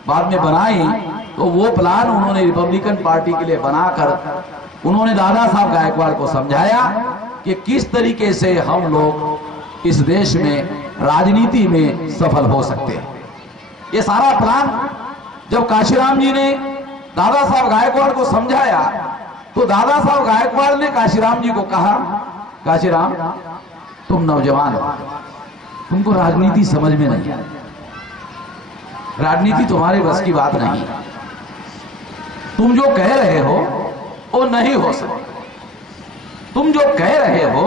बाद में बनाई, तो वो प्लान उन्होंने रिपब्लिकन पार्टी के लिए बनाकर उन्होंने दादा साहब गायकवाड़ को समझाया कि किस तरीके से हम लोग इस देश में राजनीति में सफल हो सकते हैं। ये सारा प्लान जब काशीराम जी ने दादा साहब गायकवाड़ को समझाया, तो दादा साहब गायकवाड़ ने काशीराम जी को कहा, काशीराम तुम नौजवान हो, तुमको राजनीति समझ में नहीं आई, राजनीति तुम्हारे बस की बात नहीं, तुम जो कह रहे हो वो नहीं हो सकता, तुम जो कह रहे हो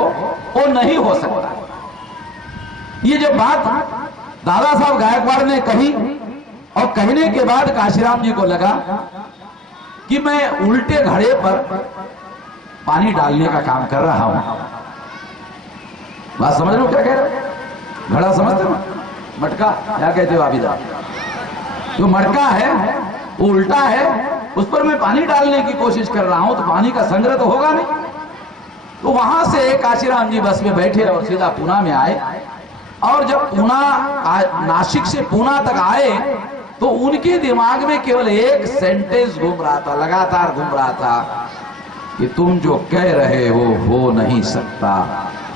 वो नहीं हो सकता। ये जब बात दादा साहब गायकवाड़ ने कही, और कहने के बाद काशीराम जी को लगा कि मैं उल्टे घड़े पर पानी डालने का काम कर रहा हूं। बात समझ लो क्या कह रहे, घड़ा समझते हो, मटका क्या कहते हो आप इधर, जो मटका है वो उल्टा है, उस पर मैं पानी डालने की कोशिश कर रहा हूं तो पानी का संग्रह तो होगा नहीं। तो वहां से काशीराम जी बस में बैठे और सीधा पूना में आए, और जब पूना नासिक से पूना तक आए तो उनके दिमाग में केवल एक सेंटेंस घूम रहा था, लगातार घूम रहा था कि तुम जो कह रहे हो नहीं सकता,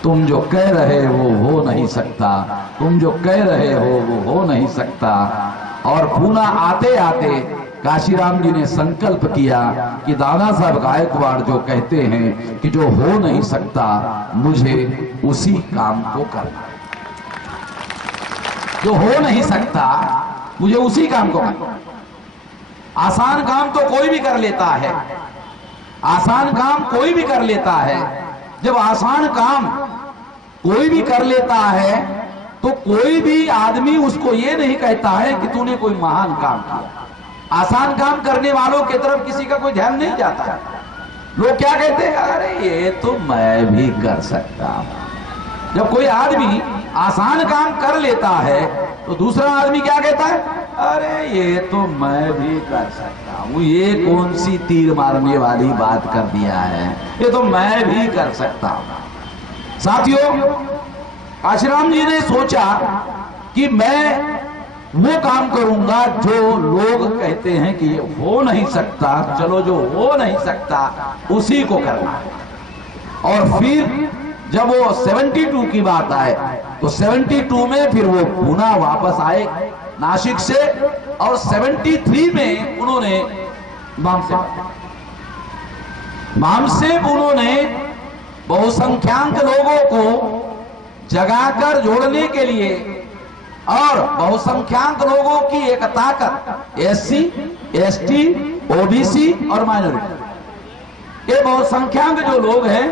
तुम जो कह रहे हो नहीं सकता, तुम जो कह रहे हो वो नहीं सकता। और पूना आते आते काशीराम जी ने संकल्प किया कि दादा साहब गायकवाड़ जो कहते हैं कि जो हो नहीं सकता मुझे उसी काम को करना, जो हो नहीं सकता मुझे उसी काम को करना। आसान काम तो कोई भी कर लेता है, आसान काम कोई भी कर लेता है। जब आसान काम कोई भी कर लेता है तो कोई भी आदमी उसको ये नहीं कहता है कि तूने कोई महान काम किया। आसान काम करने वालों की तरफ किसी का कोई ध्यान नहीं जाता है। लोग क्या कहते हैं, अरे ये तो मैं भी कर सकता हूं। जब कोई आदमी आसान काम कर लेता है तो दूसरा आदमी क्या कहता है, अरे ये तो मैं भी कर सकता हूं, ये कौन सी तीर मारने वाली बात कर दिया है, ये तो मैं भी कर सकता हूं। साथियों, काशीराम जी ने सोचा कि मैं वो काम करूंगा जो लोग कहते हैं कि ये हो नहीं सकता, चलो जो हो नहीं सकता उसी को करना है। और फिर जब वो 72 की बात आए तो 72 में फिर वो पुनः वापस आए नासिक से, और 73 में उन्होंने मामसेप उन्होंने बहुसंख्यांक लोगों को जगाकर जोड़ने के लिए और बहुसंख्यांक लोगों की एक ताकत, एससी, एसटी, ओबीसी और माइनॉरिटी, ये बहुसंख्यांक जो लोग हैं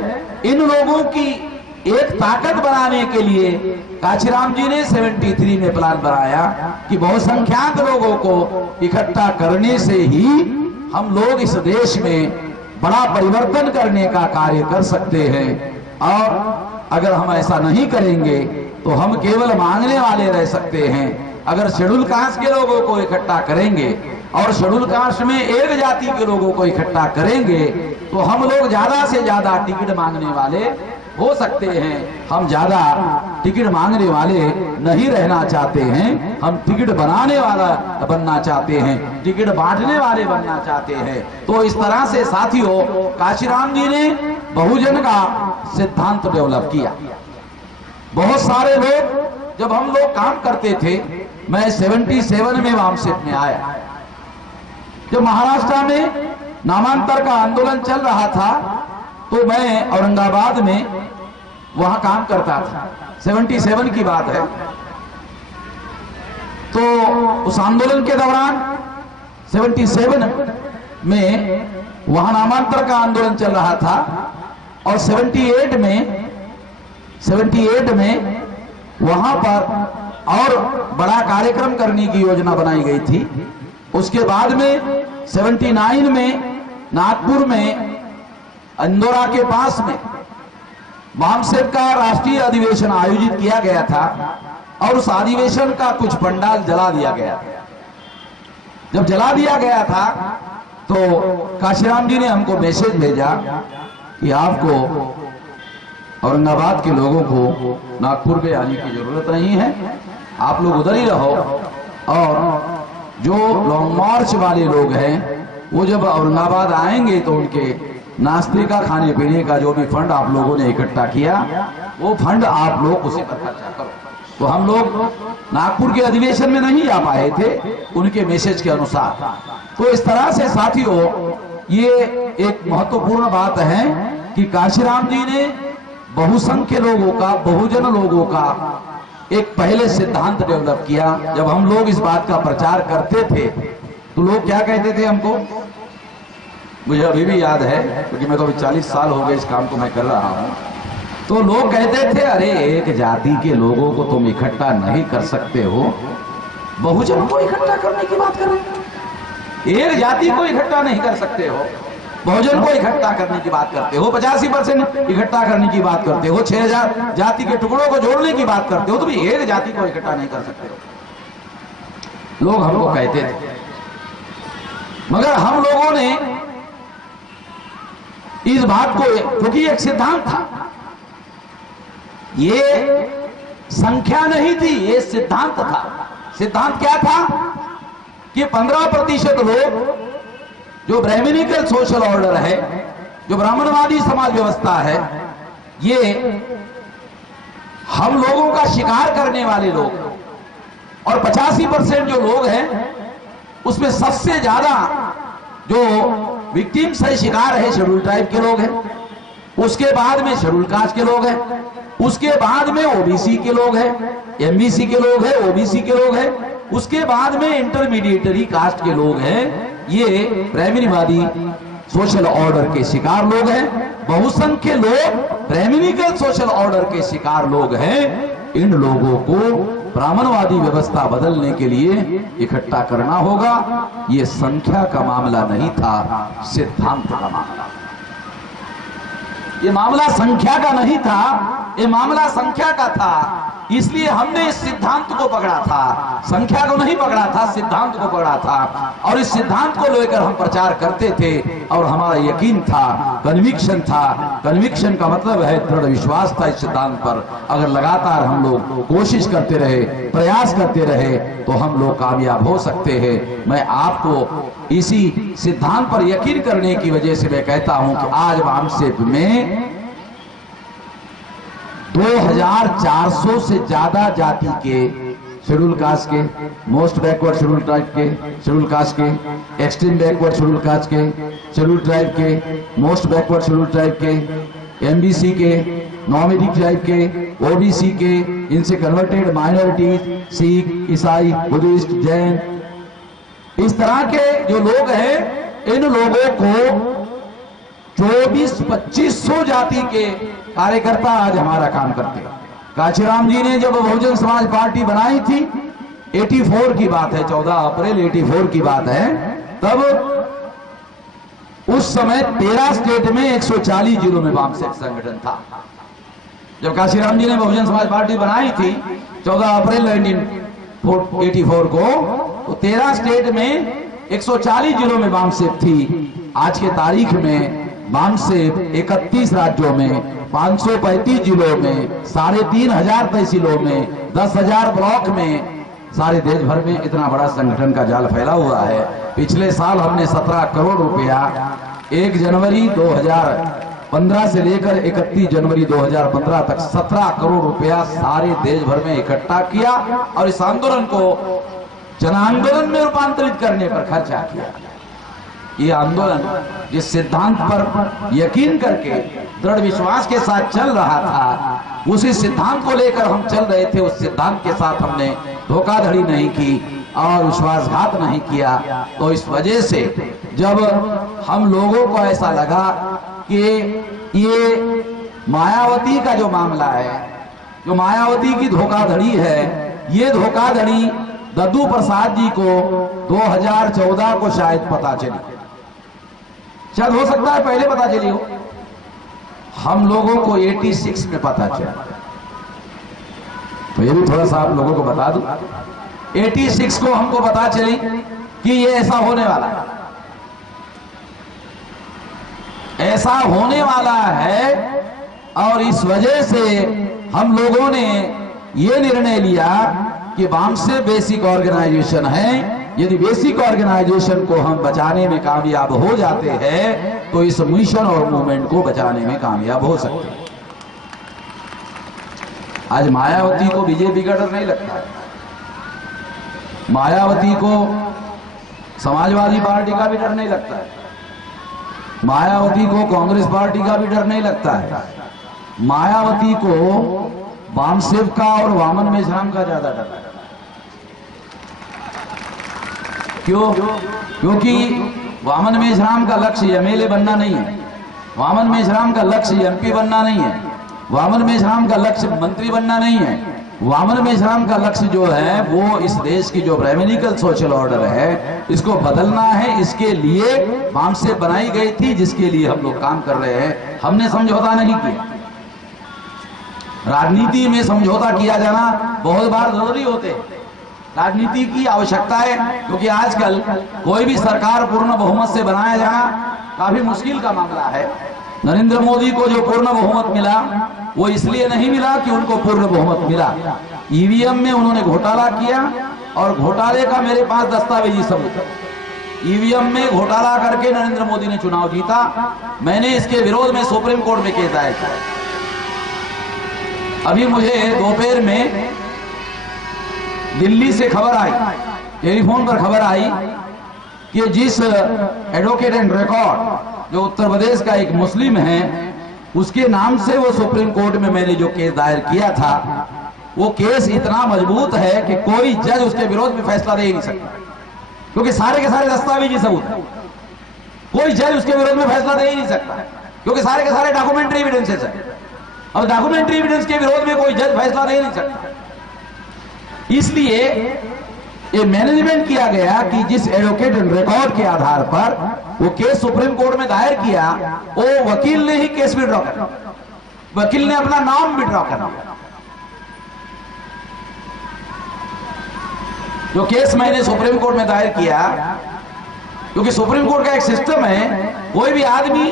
इन लोगों की एक ताकत बनाने के लिए काशीराम जी ने 73 में प्लान बनाया कि बहुसंख्यांक लोगों को इकट्ठा करने से ही हम लोग इस देश में बड़ा परिवर्तन करने का कार्य कर सकते हैं। और अगर हम ऐसा नहीं करेंगे तो हम केवल मांगने वाले रह सकते हैं। अगर शेड्यूल कास्ट के लोगों को इकट्ठा करेंगे और शेड्यूल कास्ट में एक जाति के लोगों को इकट्ठा करेंगे तो हम लोग ज्यादा से ज्यादा टिकट मांगने वाले हो सकते हैं। हम ज्यादा टिकट मांगने वाले नहीं रहना चाहते हैं, हम टिकट बनाने वाला बनना चाहते हैं, टिकट बांटने वाले बनना चाहते हैं। तो इस तरह से साथियों काशीराम जी ने बहुजन का सिद्धांत डेवलप किया। बहुत सारे लोग, जब हम लोग काम करते थे, मैं 77 में वामसेप में आया, जब महाराष्ट्र में नामांतर का आंदोलन चल रहा था तो मैं औरंगाबाद में वहां काम करता था। 77 की बात है। तो उस आंदोलन के दौरान 77 में वहां नामांतर का आंदोलन चल रहा था और 78 में वहां पर और बड़ा कार्यक्रम करने की योजना बनाई गई थी। उसके बाद में 79 में नागपुर में इंदौरा के पास में वामसेप का राष्ट्रीय अधिवेशन आयोजित किया गया था और उस अधिवेशन का कुछ पंडाल जला दिया गया। जब जला दिया गया था तो काशीराम जी ने हमको मैसेज भेजा कि आपको औरंगाबाद के लोगों को नागपुर पे आने की जरूरत नहीं है, आप लोग उधर ही रहो। और जो लॉन्ग मार्च वाले लोग हैं वो जब औरंगाबाद आएंगे तो उनके नाश्ते का, खाने पीने का जो भी फंड आप लोगों ने इकट्ठा किया वो फंड आप लोग उसी पर खर्चा करो। तो हम लोग नागपुर के अधिवेशन में नहीं आ पाए थे उनके मैसेज के अनुसार। तो इस तरह से साथियों ये एक महत्वपूर्ण बात है कि काशीराम जी ने बहुसंख्य लोगों का, बहुजन लोगों का एक पहले सिद्धांत डेवलप किया। जब हम लोग इस बात का प्रचार करते थे तो लोग क्या कहते थे हमको, मुझे अभी भी याद है क्योंकि मैं तो अभी 40 साल हो गए इस काम को मैं कर रहा हूं। तो लोग कहते थे, अरे एक जाति के लोगों को तुम इकट्ठा नहीं कर सकते हो, बहुजन को इकट्ठा करने की बात कर रहे हो, एक जाति को इकट्ठा नहीं कर सकते हो। बहुजन को इकट्ठा करने की बात करते हो, 85% इकट्ठा करने की बात करते हो, 6000 जाति के टुकड़ों को जोड़ने की बात करते हो, तो भी एक जाति को इकट्ठा नहीं कर सकते हो। लोग हमको कहते थे, मगर हम लोगों ने इस बात को, क्योंकि एक सिद्धांत था, ये संख्या नहीं थी, ये सिद्धांत था। सिद्धांत क्या था कि 15% लोग, जो ब्राह्मणिकल सोशल ऑर्डर है, जो ब्राह्मणवादी समाज व्यवस्था है, ये हम लोगों का शिकार करने वाले लोग, और 85% जो लोग हैं उसमें सबसे ज्यादा जो विक्टिम्स है, शिकार है, शेड्यूल ट्राइब के लोग हैं, उसके बाद में शेड्यूल कास्ट के लोग हैं, उसके बाद में ओबीसी के लोग हैं, एमबीसी के लोग हैं, ओबीसी के लोग हैं, उसके बाद में इंटरमीडिएटरी कास्ट के लोग हैं। ये ब्राह्मणवादी सोशल ऑर्डर के शिकार लोग हैं। बहुसंख्य लोग ब्राह्मणिकल सोशल ऑर्डर के शिकार लोग हैं। इन लोगों को ब्राह्मणवादी व्यवस्था बदलने के लिए इकट्ठा करना होगा। ये संख्या का मामला नहीं था, सिद्धांत का मामला। ये मामला संख्या का नहीं था, ये मामला संख्या का था। इसलिए हमने इस सिद्धांत को पकड़ा था, संख्या को नहीं पकड़ा था, सिद्धांत को पकड़ा था, और इस सिद्धांत को लेकर हम प्रचार करते थे। और हमारा यकीन था, कन्विक्शन था। कन्विक्शन का मतलब है दृढ़ विश्वास था इस सिद्धांत पर। अगर लगातार हम लोग कोशिश करते रहे, प्रयास करते रहे, तो हम लोग कामयाब हो सकते हैं। मैं आपको इसी सिद्धांत पर यकीन करने की वजह से मैं कहता हूं कि आज वामसेप में 2400 से ज्यादा जाति के, शेड्यूल कास्ट के, मोस्ट बैकवर्ड शेड्यूल ट्राइब के, शेड्यूल कास्ट के, एक्सट्रीम बैकवर्ड शेड्यूल कास्ट के, शेड्यूल ट्राइब के, मोस्ट बैकवर्ड शेड्यूल ट्राइब के, एमबीसी के, नॉमिडिक ट्राइब के, ओबीसी के, इनसे कन्वर्टेड माइनॉरिटीज, सिख, ईसाई, बुद्धिस्ट, जैन, इस तरह के जो लोग हैं, इन लोगों को 2400-2500 जाति के कार्यकर्ता आज हमारा काम करते हैं। काशीराम जी ने जब बहुजन समाज पार्टी बनाई थी, 84 की बात है, 14 अप्रैल 84 की बात है, तब उस समय 13 स्टेट में 140 जिलों में वामसेप संगठन था। जब काशीराम जी ने बहुजन समाज पार्टी बनाई थी 14 अप्रैल 1984 को, तो 13 स्टेट में 140 जिलों में वामसेप थी। आज के तारीख में वामसेप 31 राज्यों में, 535 जिलों में, 3500 तहसीलों में, 10,000 ब्लॉक में, सारे देश भर में इतना बड़ा संगठन का जाल फैला हुआ है। पिछले साल हमने 17 करोड़ रुपया 1 जनवरी 2015 से लेकर 31 जनवरी 2015 तक 17 करोड़ रुपया सारे देश भर में इकट्ठा किया, और इस आंदोलन को जन आंदोलन में रूपांतरित करने पर खर्चा किया। ये आंदोलन जिस सिद्धांत पर यकीन करके दृढ़ विश्वास के साथ चल रहा था, उसी सिद्धांत को लेकर हम चल रहे थे। उस सिद्धांत के साथ हमने धोखाधड़ी नहीं की और विश्वासघात नहीं किया। तो इस वजह से जब हम लोगों को ऐसा लगा कि ये मायावती का जो मामला है, जो मायावती की धोखाधड़ी है, ये धोखाधड़ी दद्दू प्रसाद जी को 2014 को शायद पता चली, शायद हो सकता है पहले पता चली हो, हम लोगों को 86 में पता चला। तो ये भी थोड़ा सा आप लोगों को बता दूं, 86 को हमको पता चली कि ये ऐसा होने वाला है, ऐसा होने वाला है। और इस वजह से हम लोगों ने ये निर्णय लिया कि वामसेप बेसिक ऑर्गेनाइजेशन है, यदि बेसिक ऑर्गेनाइजेशन को हम बचाने में कामयाब हो जाते हैं तो इस मिशन और मूवमेंट को बचाने में कामयाब हो सकते हैं। आज मायावती को बीजेपी का डर नहीं लगता है, मायावती को समाजवादी पार्टी का भी डर नहीं लगता है, मायावती को कांग्रेस पार्टी का भी डर नहीं लगता है, मायावती को वामसेप का और वामन मेश्राम का ज्यादा डर है। क्यों? क्योंकि वामन मेश्राम का लक्ष्य एमएलए बनना नहीं है, वामन मेश्राम का लक्ष्य एमपी बनना नहीं है, वामन मेश्राम का लक्ष्य मंत्री बनना नहीं है, वामन मेश्राम का लक्ष्य जो है वो इस देश की जो ब्राह्मणिकल सोशल ऑर्डर है इसको बदलना है। इसके लिए वाम से बनाई गई थी, जिसके लिए हम लोग काम कर रहे हैं। हमने समझौता नहीं किया। राजनीति में समझौता किया जाना बहुत बार जरूरी होते हैं। राजनीति की आवश्यकता है, क्योंकि आजकल कोई भी सरकार पूर्ण बहुमत से बनाया जाना काफी मुश्किल का मामला है। नरेंद्र मोदी को जो पूर्ण बहुमत मिला वो इसलिए नहीं मिला कि उनको पूर्ण बहुमत मिला। ईवीएम में उन्होंने घोटाला किया और घोटाले का मेरे पास दस्तावेजी सबूत है। ईवीएम में घोटाला करके नरेंद्र मोदी ने चुनाव जीता। मैंने इसके विरोध में सुप्रीम कोर्ट में केस दायर किया। अभी मुझे दोपहर में दिल्ली से खबर आई, टेलीफोन पर खबर आई कि जिस एडवोकेट एंड रिकॉर्ड जो उत्तर प्रदेश का एक मुस्लिम है उसके नाम से वो सुप्रीम कोर्ट में मैंने जो केस दायर किया था वो केस इतना मजबूत है कि कोई जज उसके विरोध में फैसला दे ही नहीं सकता, क्योंकि सारे के सारे दस्तावेजी सबूत है। कोई जज उसके विरोध में फैसला दे ही नहीं सकता, क्योंकि सारे के सारे डॉक्यूमेंट्री एविडेंसेस है। अब डॉक्यूमेंट्री एविडेंस के विरोध में कोई जज फैसला दे नहीं सकता। इसलिए ये मैनेजमेंट किया गया कि जिस एडवोकेट रिकॉर्ड के आधार पर वो केस सुप्रीम कोर्ट में दायर किया, वो वकील ने ही केस विड्रॉ कर, वकील ने अपना नाम विड्रॉ कर दिया। जो केस मैंने सुप्रीम कोर्ट में दायर किया, क्योंकि सुप्रीम कोर्ट का एक सिस्टम है, कोई भी आदमी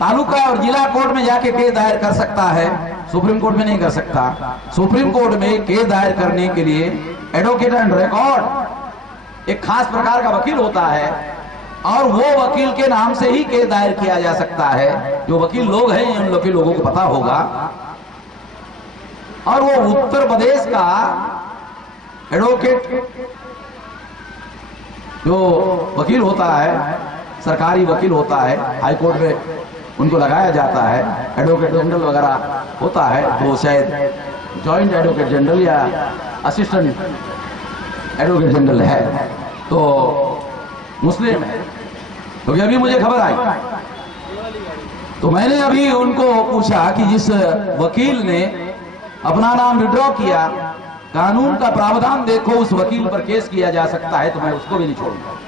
तालुका और जिला कोर्ट में जाके केस दायर कर सकता है, सुप्रीम कोर्ट में नहीं कर सकता। सुप्रीम कोर्ट में केस दायर करने के लिए एडवोकेट एंड रिकॉर्ड एक खास प्रकार का वकील होता है और वो वकील के नाम से ही केस दायर किया जा सकता है। जो वकील लोग हैं उन लोगों को पता होगा। और वो उत्तर प्रदेश का एडवोकेट जो वकील होता है, सरकारी वकील होता है, हाई कोर्ट में उनको लगाया जाता है, एडवोकेट जनरल वगैरह होता है, तो शायद जॉइंट एडवोकेट जनरल या असिस्टेंट एडवोकेट जनरल है, तो मुस्लिम है। तो अभी मुझे खबर आई तो मैंने अभी उनको पूछा कि जिस वकील ने अपना नाम विड्रॉ किया, कानून का प्रावधान देखो, उस वकील पर केस किया जा सकता है, तो मैं उसको भी नहीं छोड़ूंगा,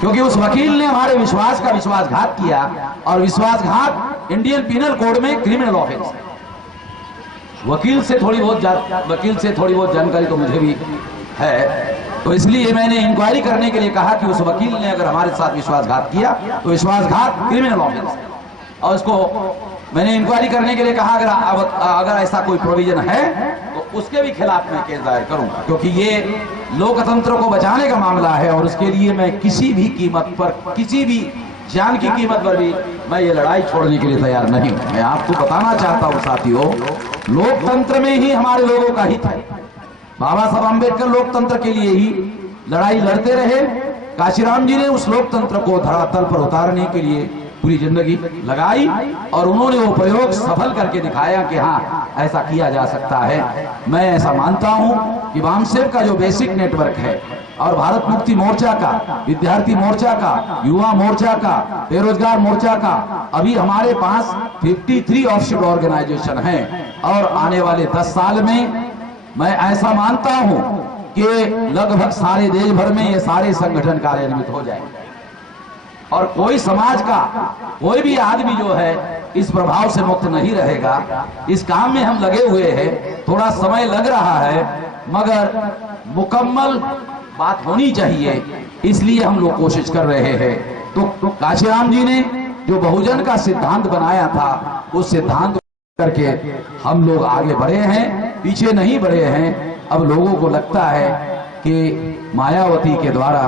क्योंकि उस वकील ने हमारे विश्वास का विश्वासघात किया और विश्वासघात इंडियन पीनल कोड में क्रिमिनल ऑफेंस है। वकील से थोड़ी बहुत जानकारी तो मुझे भी है, तो इसलिए मैंने इंक्वायरी करने के लिए कहा कि उस वकील ने अगर हमारे साथ विश्वासघात किया तो विश्वासघात क्रिमिनल ऑफेंस है, और उसको मैंने इंक्वायरी करने के लिए कहा अगर ऐसा कोई प्रोविजन है तो उसके भी खिलाफ मैं केस दायर करूंगा, क्योंकि ये लोकतंत्र को बचाने का मामला है और उसके लिए मैं किसी भी कीमत पर, किसी भी जान की कीमत पर भी मैं ये लड़ाई छोड़ने के लिए तैयार नहीं हूं। मैं आपको बताना चाहता हूं साथियों, लोकतंत्र में ही हमारे लोगों का हित है। बाबा साहब आंबेडकर लोकतंत्र के लिए ही लड़ाई लड़ते रहे। काशीराम जी ने उस लोकतंत्र को धरातल पर उतारने के लिए पूरी जिंदगी लगाई और उन्होंने वो प्रयोग सफल करके दिखाया कि हाँ ऐसा किया जा सकता है। मैं ऐसा मानता हूं कि वामसेव का जो बेसिक नेटवर्क है और भारत मुक्ति मोर्चा का, विद्यार्थी मोर्चा का, युवा मोर्चा का, बेरोजगार मोर्चा का, अभी हमारे पास 53 ऑफशोर ऑर्गेनाइजेशन हैं और आने वाले 10 साल में मैं ऐसा मानता हूं कि लगभग सारे देश भर में ये सारे संगठन कार्यान्वित हो जाएंगे और कोई समाज का कोई भी आदमी जो है इस प्रभाव से मुक्त नहीं रहेगा। इस काम में हम लगे हुए हैं, थोड़ा समय लग रहा है मगर मुकम्मल बात होनी चाहिए, इसलिए हम लोग कोशिश कर रहे हैं। तो काशीराम जी ने जो बहुजन का सिद्धांत बनाया था उस सिद्धांत करके हम लोग आगे बढ़े हैं, पीछे नहीं बढ़े हैं। अब लोगों को लगता है कि मायावती के द्वारा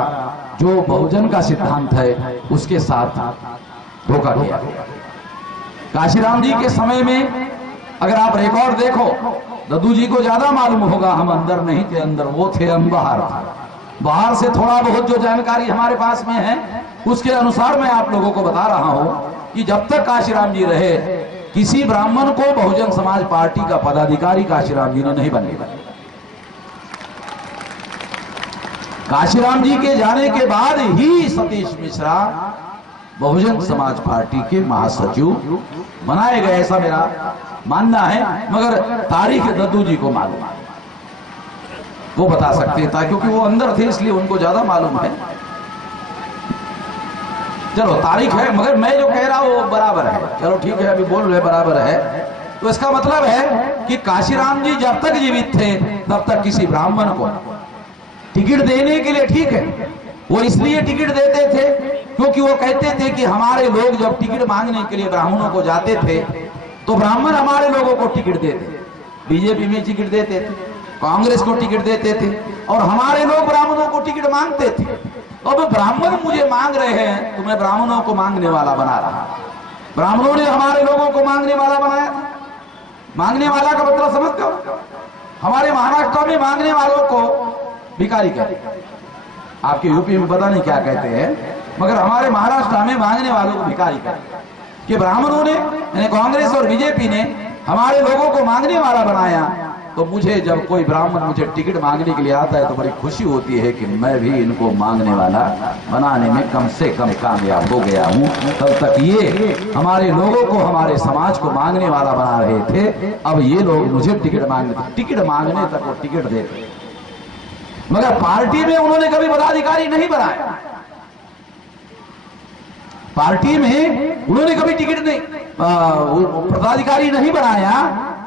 जो बहुजन का सिद्धांत है उसके साथ धोखा किया। काशीराम जी के समय में अगर आप रिकॉर्ड देखो, दद्दू जी को ज्यादा मालूम होगा, हम अंदर नहीं थे, अंदर वो थे, हम बाहर थे। बाहर से थोड़ा बहुत जो जानकारी हमारे पास में है उसके अनुसार मैं आप लोगों को बता रहा हूं कि जब तक काशीराम जी रहे किसी ब्राह्मण को बहुजन समाज पार्टी का पदाधिकारी काशीराम जी ने नहीं बने। काशीराम जी के जाने के बाद ही सतीश मिश्रा बहुजन समाज पार्टी के महासचिव बनाए गए, ऐसा मेरा मानना है, मगर तारीख दद्दू जी को मालूम है, वो बता सकते था क्योंकि वो अंदर थे इसलिए उनको ज्यादा मालूम है। चलो तारीख है, मगर मैं जो कह रहा हूं वो बराबर है। चलो ठीक है, अभी बोल रहे बराबर है, तो इसका मतलब है कि काशीराम जी जब तक जीवित थे तब तक किसी ब्राह्मण को टिकट देने के लिए, ठीक है, वो इसलिए टिकट देते थे क्योंकि वो कहते थे कि हमारे लोग जब टिकट मांगने के लिए ब्राह्मणों को जाते थे तो ब्राह्मण हमारे लोगों को टिकट देते, बीजेपी में टिकट देते थे, कांग्रेस को टिकट देते थे, और हमारे लोग ब्राह्मणों को टिकट मांगते थे। अब ब्राह्मण मुझे मांग रहे हैं तो मैं ब्राह्मणों को मांगने वाला बना रहा। ब्राह्मणों ने हमारे लोगों को मांगने वाला बनाया। मांगने वाला का मतलब समझते हो? हमारे महाराष्ट्र में मांगने वालों को भिखारी कहते हैं, आपके यूपी में पता नहीं क्या कहते हैं, मगर हमारे महाराष्ट्र में मांगने वालों को भिखारी कहते हैं। कि ब्राह्मणों ने यानी कांग्रेस और बीजेपी ने हमारे लोगों को मांगने वाला बनाया। तो मुझे जब कोई ब्राह्मण मुझे टिकट मांगने के लिए आता है तो बड़ी खुशी होती है कि मैं भी इनको मांगने वाला बनाने में कम से कम कामयाब हो गया हूं। तब तक ये हमारे लोगों को, हमारे समाज को मांगने वाला बना रहे थे, अब ये लोग मुझे टिकट मांगने तक वो टिकट देते, मगर पार्टी में उन्होंने कभी पदाधिकारी नहीं बनाया। पार्टी में उन्होंने कभी टिकट नहीं, पदाधिकारी नहीं बनाया।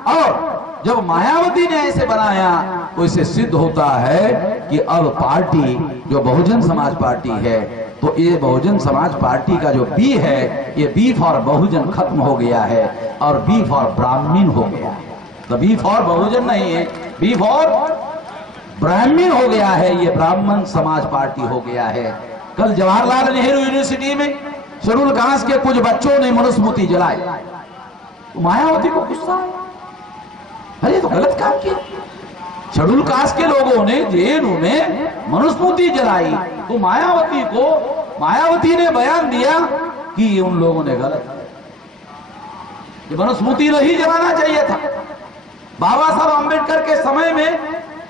और जब मायावती ने ऐसे बनाया तो इससे सिद्ध होता है कि अब पार्टी जो बहुजन समाज पार्टी है, तो ये बहुजन समाज पार्टी का जो बी है, ये बी फॉर बहुजन खत्म हो गया है और बी फॉर ब्राह्मण हो गया है। तो बी फॉर बहुजन नहीं है, बी फॉर ब्राह्मण हो गया है, ये ब्राह्मण समाज पार्टी हो गया है। कल जवाहरलाल नेहरू यूनिवर्सिटी में शेड्यूल कास्ट के कुछ बच्चों ने मनुस्मृति जलाई, तो मायावती को गुस्सा आया, अरे तो गलत काम किया। शेड्यूल कास्ट के लोगों ने जेएनयू में मनुस्मृति जलाई, तो मायावती ने बयान दिया कि उन लोगों ने गलत, ये मनुस्मृति नहीं जलाना चाहिए था। बाबा साहब अंबेडकर के समय में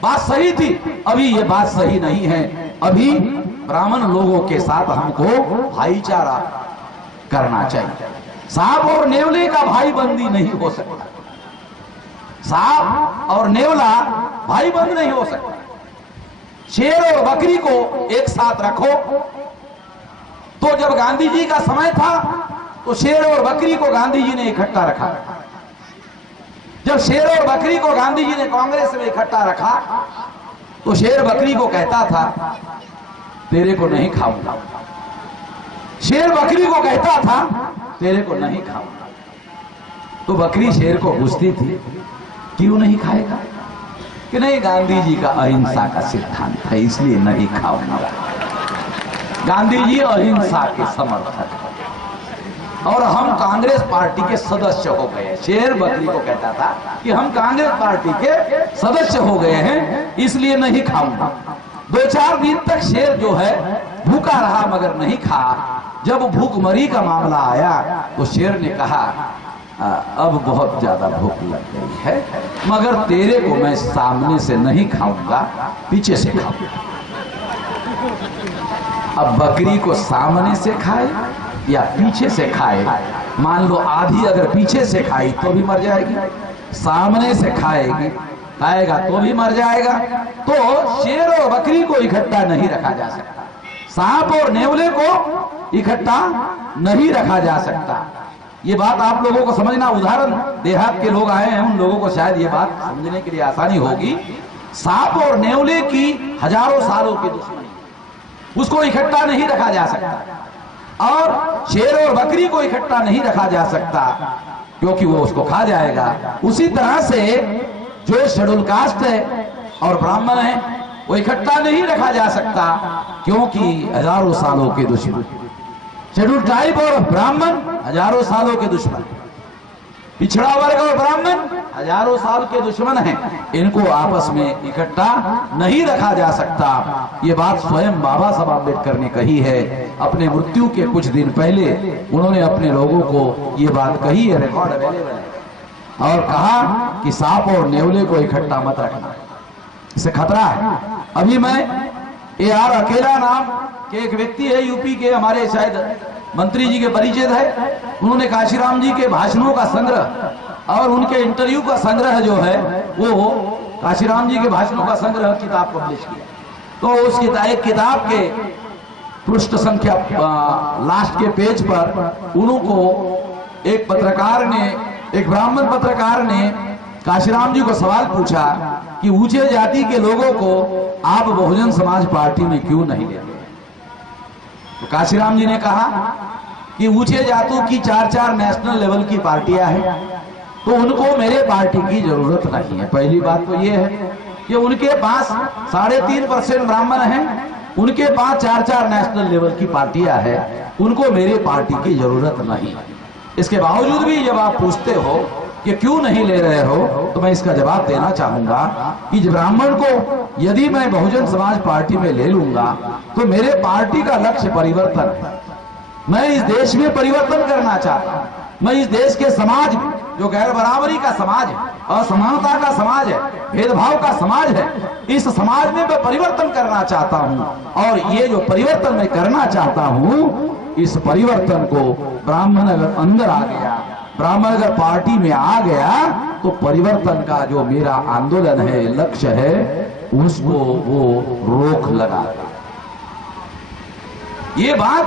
बात सही थी, अभी ये बात सही नहीं है। अभी ब्राह्मण लोगों के साथ हमको भाईचारा करना चाहिए। सांप और नेवले का भाई बंदी नहीं हो सकता, सांप और नेवला भाई बंद नहीं हो सकता। शेर और बकरी को एक साथ रखो, तो जब गांधी जी का समय था तो शेर और बकरी को गांधी जी ने इकट्ठा रखा। जब शेर और बकरी को गांधी जी ने कांग्रेस में इकट्ठा रखा तो शेर बकरी को कहता था तेरे को नहीं खाऊंगा, शेर बकरी को कहता था तेरे को नहीं खाऊंगा। तो बकरी शेर को पूछती थी क्यों नहीं खाएगा, कि नहीं गांधी जी का अहिंसा का सिद्धांत है इसलिए नहीं खाऊंगा। गांधी जी अहिंसा के समर्थक और हम कांग्रेस पार्टी के सदस्य हो गए। शेर बकरी को कहता था कि हम कांग्रेस पार्टी के सदस्य हो गए हैं इसलिए नहीं खाऊंगा। 2-4 दिन तक शेर जो है भूखा रहा मगर नहीं खा। जब भूखमरी का मामला आया तो शेर ने कहा अब बहुत ज्यादा भूख लग गई है, मगर तेरे को मैं सामने से नहीं खाऊंगा, पीछे से खाऊंगा। अब बकरी को सामने से खाए या पीछे से खाए, मान लो आधी अगर पीछे से खाई तो भी मर जाएगी, सामने से खाएगा तो भी मर जाएगा। तो शेर और बकरी को इकट्ठा नहीं रखा जा सकता, सांप और नेवले को इकट्ठा नहीं रखा जा सकता। ये बात आप लोगों को समझना, उदाहरण देहात के लोग आए हैं उन लोगों को शायद ये बात समझने के लिए आसानी होगी। सांप और नेवले की हजारों सालों की दुश्मनी, उसको इकट्ठा नहीं रखा जा सकता। और शेर और बकरी को इकट्ठा नहीं रखा जा सकता क्योंकि वो उसको खा जाएगा। उसी तरह से जो शेड्यूल कास्ट है और ब्राह्मण है वो इकट्ठा नहीं रखा जा सकता क्योंकि हजारों सालों के दुश्मन। शेड्यूल ट्राइब और ब्राह्मण हजारों सालों के दुश्मन, पिछड़ा वर्ग और ब्राह्मण हजारों साल के दुश्मन हैं, इनको आपस में इकट्ठा नहीं रखा जा सकता। ये बात स्वयं बाबा साहब अम्बेडकर ने कही है। अपने मृत्यु के कुछ दिन पहले उन्होंने अपने लोगों को ये बात कही है, रिकॉर्ड अवेलेबल है, और कहा कि सांप और नेवले को इकट्ठा मत रखना, इससे खतरा है। अभी मैं AR अकेला नाम के एक व्यक्ति है यूपी के, हमारे शायद मंत्री जी के परिचित है, उन्होंने काशीराम जी के भाषणों का संग्रह और उनके इंटरव्यू का संग्रह जो है वो काशीराम जी के भाषणों का संग्रह किताब पब्लिश किया। तो उस एक किताब के पृष्ठ संख्या लास्ट के पेज पर उनको एक पत्रकार ने, एक ब्राह्मण पत्रकार ने काशीराम जी को सवाल पूछा कि ऊंचे जाति के लोगों को आप बहुजन समाज पार्टी में क्यों नहीं लेते? तो काशीराम जी ने कहा कि ऊंचे जातों की 4-4 नेशनल लेवल की पार्टियां हैं, तो उनको मेरे पार्टी की जरूरत नहीं है। पहली बात तो ये है कि उनके पास 3.5% ब्राह्मण हैं, उनके पास 4-4 नेशनल लेवल की पार्टियां हैं, उनको मेरे पार्टी की जरूरत नहीं। इसके बावजूद भी जब आप पूछते हो कि क्यों नहीं ले रहे हो, तो मैं इसका जवाब देना चाहूंगा कि ब्राह्मण को यदि मैं बहुजन समाज पार्टी में ले लूंगा तो मेरे पार्टी का लक्ष्य परिवर्तन है। मैं इस देश में परिवर्तन करना चाहता हूं। मैं इस देश के समाज में, जो गैर बराबरी का समाज है, असमानता का समाज है, भेदभाव का समाज है, इस समाज में मैं परिवर्तन करना चाहता हूं। और ये जो परिवर्तन मैं करना चाहता हूं, इस परिवर्तन को ब्राह्मण अगर अंदर आ गया, ब्राह्मण अगर पार्टी में आ गया, तो परिवर्तन का जो मेरा आंदोलन है, लक्ष्य है, उसको वो रोक लगा। ये बात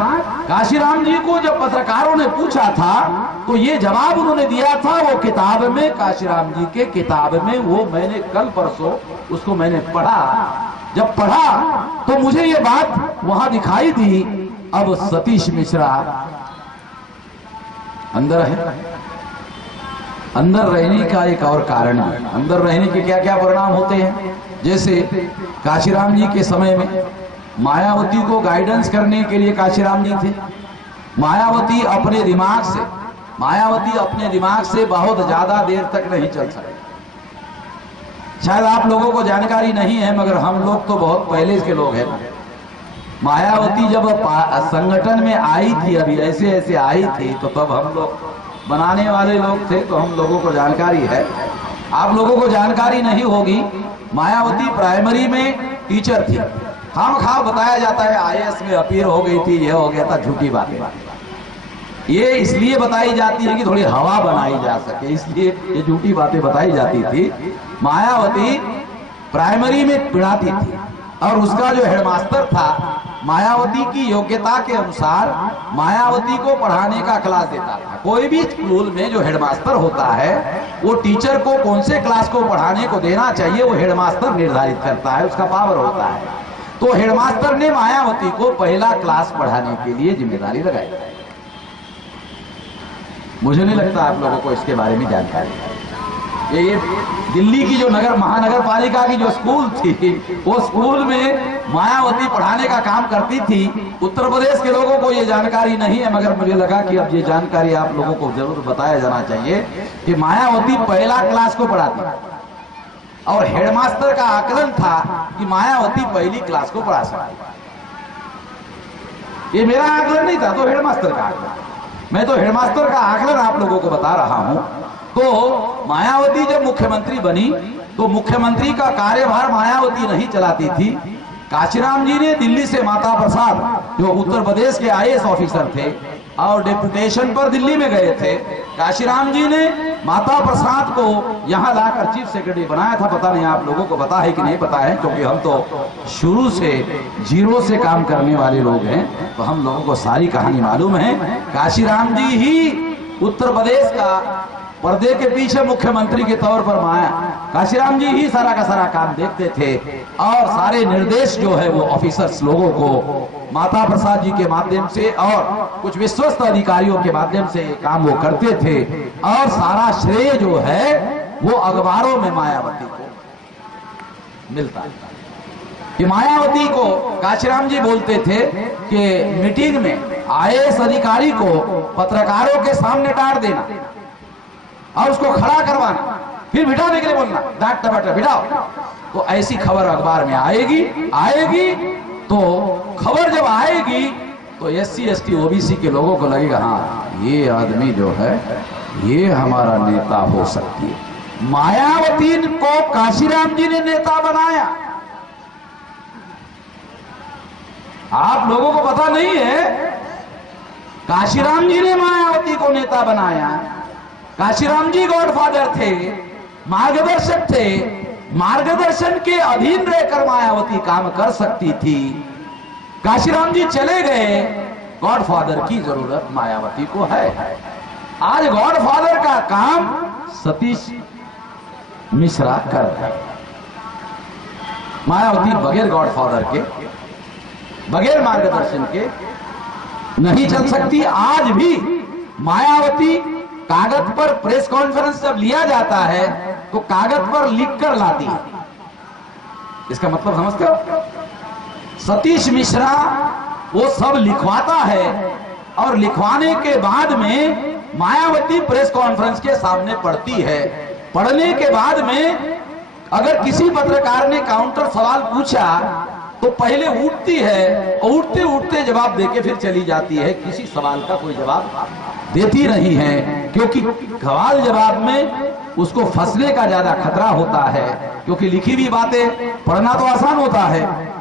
काशीराम जी को जब पत्रकारों ने पूछा था, तो ये जवाब उन्होंने दिया था वो किताब में, काशीराम जी के किताब में। वो मैंने कल परसों उसको मैंने पढ़ा। जब पढ़ा तो मुझे ये बात वहां दिखाई दी। अब सतीश मिश्रा अंदर है। अंदर रहने का एक और कारण है। अंदर रहने के क्या क्या परिणाम होते हैं। जैसे काशीराम जी के समय में मायावती को गाइडेंस करने के लिए काशीराम जी थे। मायावती अपने दिमाग से बहुत ज्यादा देर तक नहीं चल सकते। शायद आप लोगों को जानकारी नहीं है, मगर हम लोग तो बहुत पहले के लोग हैं। मायावती जब संगठन में आई थी, अभी ऐसे ऐसे आई थी, तो तब हम लोग बनाने वाले लोग थे, तो हम लोगों को जानकारी है। आप लोगों को जानकारी नहीं होगी। मायावती प्राइमरी में टीचर थी। खामखा बताया जाता है IAS में अपीयर हो गई थी, यह हो गया था। झूठी बातें ये इसलिए बताई जाती है कि थोड़ी हवा बनाई जा सके, इसलिए ये झूठी बातें बताई जाती थी। मायावती प्राइमरी में पढ़ाती थी और उसका जो हेडमास्टर था, मायावती की योग्यता के अनुसार मायावती को पढ़ाने का क्लास देता था। कोई भी स्कूल में जो हेडमास्टर होता है, वो टीचर को कौन से क्लास को पढ़ाने को देना चाहिए, वो हेडमास्टर निर्धारित करता है, उसका पावर होता है। तो हेडमास्टर ने मायावती को पहला क्लास पढ़ाने के लिए जिम्मेदारी लगाई। मुझे नहीं लगता आप लोगों को इसके बारे में जानकारी है। ये दिल्ली की जो महानगर पालिका की जो स्कूल थी, वो स्कूल में मायावती पढ़ाने का काम करती थी। उत्तर प्रदेश के लोगों को ये जानकारी नहीं है, मगर मुझे लगा कि अब ये जानकारी आप लोगों को जरूर बताया जाना चाहिए कि मायावती पहला क्लास को पढ़ाती और हेडमास्टर का आकलन था कि मायावती पहली क्लास को पढ़ा सकती। ये मेरा आकलन नहीं था, तो हेडमास्टर का आकलन। मैं तो हेडमास्टर का आकलन आप लोगों को बता रहा हूं। तो मायावती जब मुख्यमंत्री बनी, तो मुख्यमंत्री का कार्यभार मायावती नहीं चलाती थी। काशीराम जी ने दिल्ली से माता प्रसाद, जो उत्तर प्रदेश के IAS ऑफिसर थे और डेपुटेशन पर दिल्ली में गए थे, काशीराम जी ने माता प्रसाद को यहां लाकर चीफ सेक्रेटरी बनाया था। पता नहीं आप लोगों को पता है कि नहीं पता है, क्योंकि हम तो शुरू से जीरो से काम करने वाले लोग हैं, तो हम लोगों को सारी कहानी मालूम है। काशीराम जी ही उत्तर प्रदेश का पर्दे के पीछे मुख्यमंत्री के तौर पर काशीराम जी ही सारा का सारा काम देखते थे और सारे निर्देश जो है वो ऑफिसर्स लोगों को माता प्रसाद जी के माध्यम से और कुछ विश्वस्त अधिकारियों के माध्यम से काम वो करते थे। और सारा श्रेय जो है वो अखबारों में मायावती को मिलता है। कि मायावती को काशीराम जी बोलते थे कि मीटिंग में IAS अधिकारी को पत्रकारों के सामने डांट देना और उसको खड़ा करवाना, फिर बिठाने के लिए बोलना, डांट टमाटर बिठाओ। तो ऐसी खबर अखबार में आएगी तो खबर जब आएगी तो SC ST OBC के लोगों को लगेगा, हाँ ये आदमी जो है ये हमारा नेता हो सकती है। मायावती को काशीराम जी ने नेता बनाया। आप लोगों को पता नहीं है, काशीराम जी ने मायावती को नेता बनाया। काशीराम जी गॉडफादर थे, मार्गदर्शक थे। मार्गदर्शन के अधीन रहकर मायावती काम कर सकती थी। काशीराम जी चले गए, गॉडफादर की जरूरत मायावती को है। आज गॉडफादर का काम सतीश मिश्रा कर रहे हैं। मायावती बगैर गॉडफादर के, बगैर मार्गदर्शन के नहीं चल सकती। आज भी मायावती कागज पर, प्रेस कॉन्फ्रेंस जब लिया जाता है तो कागज पर लिखकर लाती है। इसका मतलब समझते हो? सतीश मिश्रा वो सब लिखवाता है और लिखवाने के बाद में मायावती प्रेस कॉन्फ्रेंस के सामने पढ़ती है। पढ़ने के बाद में अगर किसी पत्रकार ने काउंटर सवाल पूछा तो पहले उठती है और उठते उठते जवाब देके फिर चली जाती है। किसी सवाल का कोई जवाब देती नहीं है, क्योंकि सवाल जवाब में उसको फंसने का ज्यादा खतरा होता है। क्योंकि लिखी हुई बातें पढ़ना तो आसान होता है।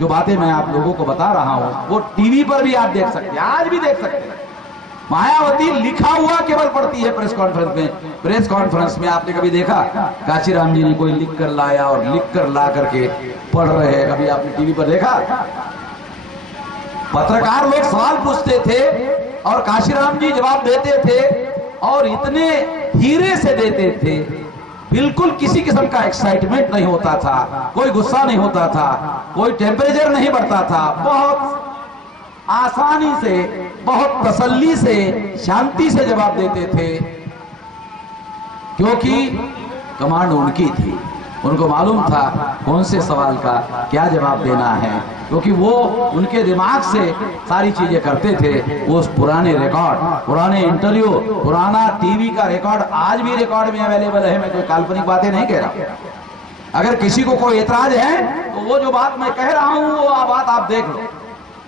जो बातें मैं आप लोगों को बता रहा हूं वो टीवी पर भी आप देख सकते हैं, आज भी देख सकते हैं। मायावती लिखा हुआ केवल पढ़ती है प्रेस कॉन्फ्रेंस में। प्रेस कॉन्फ्रेंस में आपने कभी देखा काशीराम जी ने कोई लिख कर लाया और लिख कर ला करके पढ़ रहे हैं? कभी आपने टीवी पर देखा? पत्रकार लोग सवाल पूछते थे और काशीराम जी जवाब देते थे और इतने धीरे से देते थे, बिल्कुल किसी किस्म का एक्साइटमेंट नहीं होता था, कोई गुस्सा नहीं होता था, कोई टेम्परेचर नहीं बढ़ता था। बहुत आसानी से, बहुत तसल्ली से, शांति से जवाब देते थे, क्योंकि कमांड उनकी थी। उनको मालूम था कौन से सवाल का क्या जवाब देना है, क्योंकि वो उनके दिमाग से सारी चीजें करते थे। वो पुराने रिकॉर्ड, पुराने इंटरव्यू, पुराना टीवी का रिकॉर्ड आज भी रिकॉर्ड में अवेलेबल है। मैं कोई काल्पनिक बातें नहीं कह रहा। अगर किसी को कोई एतराज है तो वो जो बात मैं कह रहा हूं वो बात आप देख लो।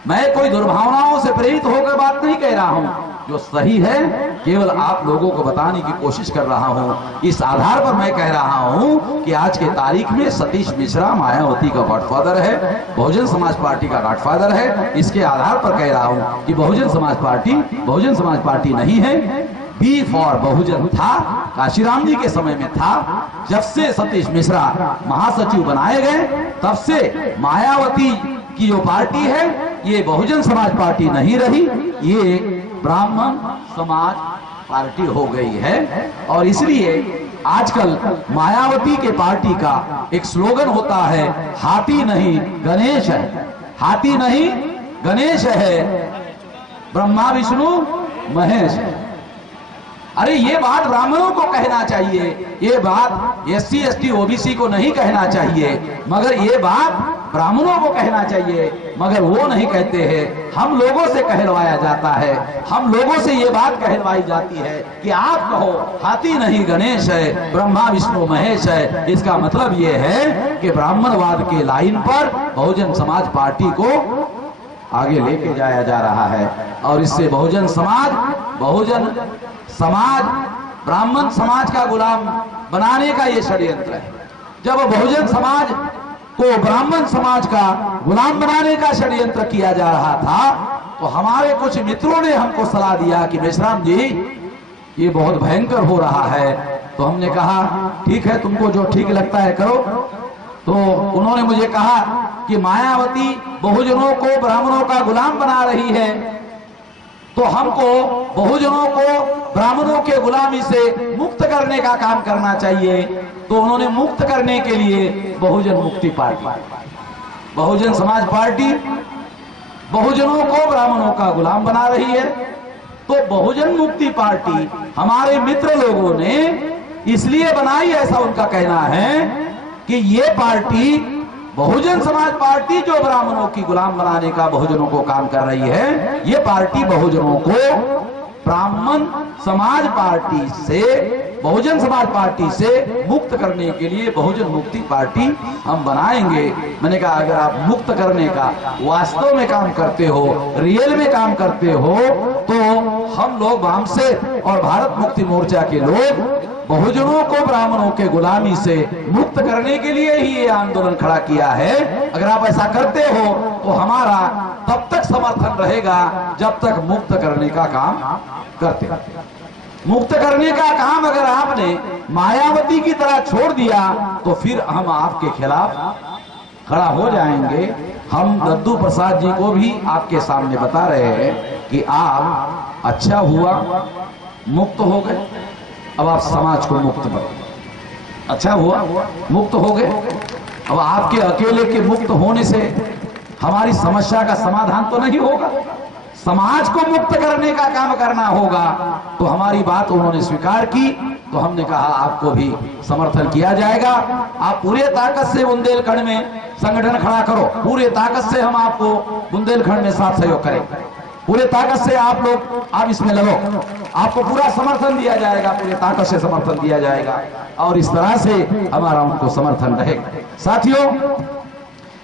मैं कोई दुर्भावनाओं से प्रेरित होकर बात नहीं कह रहा हूं, जो सही है केवल आप लोगों को बताने की कोशिश कर रहा हूं। इस आधार पर मैं कह रहा हूं कि आज के तारीख में सतीश मिश्रा मायावती का गॉडफादर है, बहुजन समाज पार्टी का गॉडफादर है। इसके आधार पर कह रहा हूं कि बहुजन समाज पार्टी नहीं है। बी फॉर बहुजन था, काशीराम जी के समय में था। जब से सतीश मिश्रा महासचिव बनाए गए तब से मायावती की जो पार्टी है ये बहुजन समाज पार्टी नहीं रही, ये ब्राह्मण समाज पार्टी हो गई है। और इसलिए आजकल मायावती के पार्टी का एक स्लोगन होता है, हाथी नहीं गणेश है। हाथी नहीं गणेश है, ब्रह्मा विष्णु महेश है। अरे ये बात ब्राह्मणों को कहना चाहिए, ये बात एससी एसटी ओबीसी को नहीं कहना चाहिए, मगर ये बात ब्राह्मणों को कहना चाहिए, मगर वो नहीं कहते हैं। हम लोगों से कहलवाया जाता है, हम लोगों से ये बात कहलवाई जाती है कि आप कहो हाथी नहीं गणेश है, ब्रह्मा विष्णु महेश है। इसका मतलब ये है कि ब्राह्मणवाद के लाइन पर बहुजन समाज पार्टी को आगे लेके जाया जा रहा है। और इससे बहुजन समाज ब्राह्मण समाज का गुलाम बनाने का ये षड्यंत्र है। जब बहुजन समाज को ब्राह्मण समाज का गुलाम बनाने का षड्यंत्र किया जा रहा था तो हमारे कुछ मित्रों ने हमको सलाह दिया कि मेश्राम जी ये बहुत भयंकर हो रहा है। तो हमने कहा ठीक है, तुमको जो ठीक लगता है करो। तो उन्होंने मुझे कहा कि मायावती बहुजनों को ब्राह्मणों का गुलाम बना रही है, तो हमको बहुजनों को ब्राह्मणों के गुलामी से मुक्त करने का काम करना चाहिए। तो उन्होंने मुक्त करने के लिए बहुजन मुक्ति पार्टी, बहुजन समाज पार्टी बहुजनों को ब्राह्मणों का गुलाम बना रही है। तो बहुजन मुक्ति पार्टी हमारे मित्र लोगों ने इसलिए बनाई, ऐसा उनका कहना है कि ये पार्टी बहुजन समाज पार्टी जो ब्राह्मणों की गुलाम बनाने का बहुजनों को काम कर रही है, ये पार्टी बहुजनों को ब्राह्मण समाज पार्टी से, बहुजन समाज पार्टी से मुक्त करने के लिए बहुजन मुक्ति पार्टी हम बनाएंगे। मैंने कहा अगर आप मुक्त करने का वास्तव में काम करते हो, रियल में काम करते हो, तो हम लोग वामसे और भारत मुक्ति मोर्चा के लोग बहुजनों को ब्राह्मणों के गुलामी से मुक्त करने के लिए ही ये आंदोलन खड़ा किया है। अगर आप ऐसा करते हो तो हमारा तब तक समर्थन रहेगा जब तक मुक्त करने का काम करते। मुक्त करने का काम अगर आपने मायावती की तरह छोड़ दिया तो फिर हम आपके खिलाफ खड़ा हो जाएंगे। हम दद्दू प्रसाद जी को भी आपके सामने बता रहे हैं कि आप अच्छा हुआ मुक्त हो गए, अब आप समाज को मुक्त करो। अच्छा हुआ मुक्त हो गए, अब आपके अकेले के मुक्त होने से हमारी समस्या का समाधान तो नहीं होगा, समाज को मुक्त करने का काम करना होगा। तो हमारी बात उन्होंने स्वीकार की, तो हमने कहा आपको भी समर्थन किया जाएगा। आप पूरे ताकत से बुंदेलखंड में संगठन खड़ा करो, पूरे ताकत से हम आपको बुंदेलखंड में साथ सहयोग करें, पूरे ताकत से आप इसमें लगो, आपको पूरा समर्थन दिया जाएगा, पूरे ताकत से समर्थन दिया जाएगा और इस तरह से हमारा उनको समर्थन रहेगा। साथियों,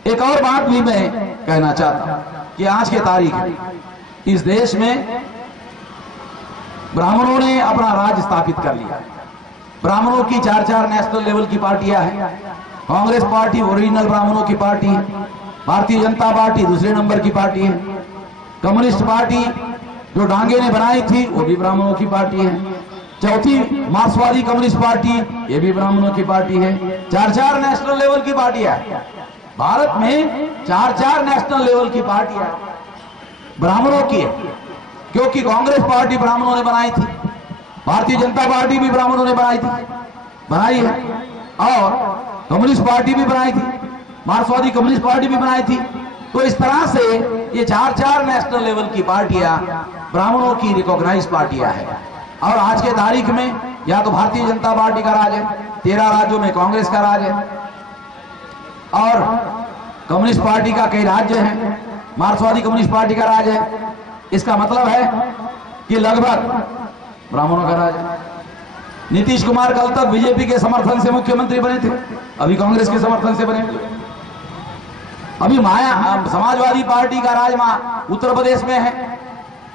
एक और बात भी मैं कहना चाहता हूं कि आज के तारीख इस देश में ब्राह्मणों ने अपना राज स्थापित कर लिया। ब्राह्मणों की 4 नेशनल लेवल की पार्टियां हैं। कांग्रेस पार्टी ओरिजिनल ब्राह्मणों की पार्टी है, भारतीय जनता पार्टी दूसरे नंबर की पार्टी है, कम्युनिस्ट पार्टी जो डांगे ने बनाई थी वो भी ब्राह्मणों की पार्टी है, चौथी मार्क्सवादी कम्युनिस्ट पार्टी ये भी ब्राह्मणों की पार्टी है। 4 नेशनल लेवल की पार्टियां भारत में, 4 नेशनल लेवल की पार्टियां ब्राह्मणों की है, क्योंकि कांग्रेस पार्टी ब्राह्मणों ने बनाई थी, भारतीय जनता पार्टी भी ब्राह्मणों ने बनाई है और कम्युनिस्ट पार्टी भी बनाई थी, मार्क्सवादी कम्युनिस्ट पार्टी भी बनाई थी। तो इस तरह से ये 4 नेशनल लेवल की पार्टियां ब्राह्मणों की रिकॉग्नाइज पार्टियां हैं। और आज के तारीख में या तो भारतीय जनता पार्टी का राज है, 13 राज्यों में कांग्रेस का राज है और कम्युनिस्ट पार्टी का कई राज्य हैं, मार्क्सवादी कम्युनिस्ट पार्टी का राज है। इसका मतलब है कि लगभग ब्राह्मणों का राज है। नीतीश कुमार कल तक बीजेपी के समर्थन से मुख्यमंत्री बने थे, अभी कांग्रेस के समर्थन से बने। अभी समाजवादी पार्टी का राज उत्तर प्रदेश में है।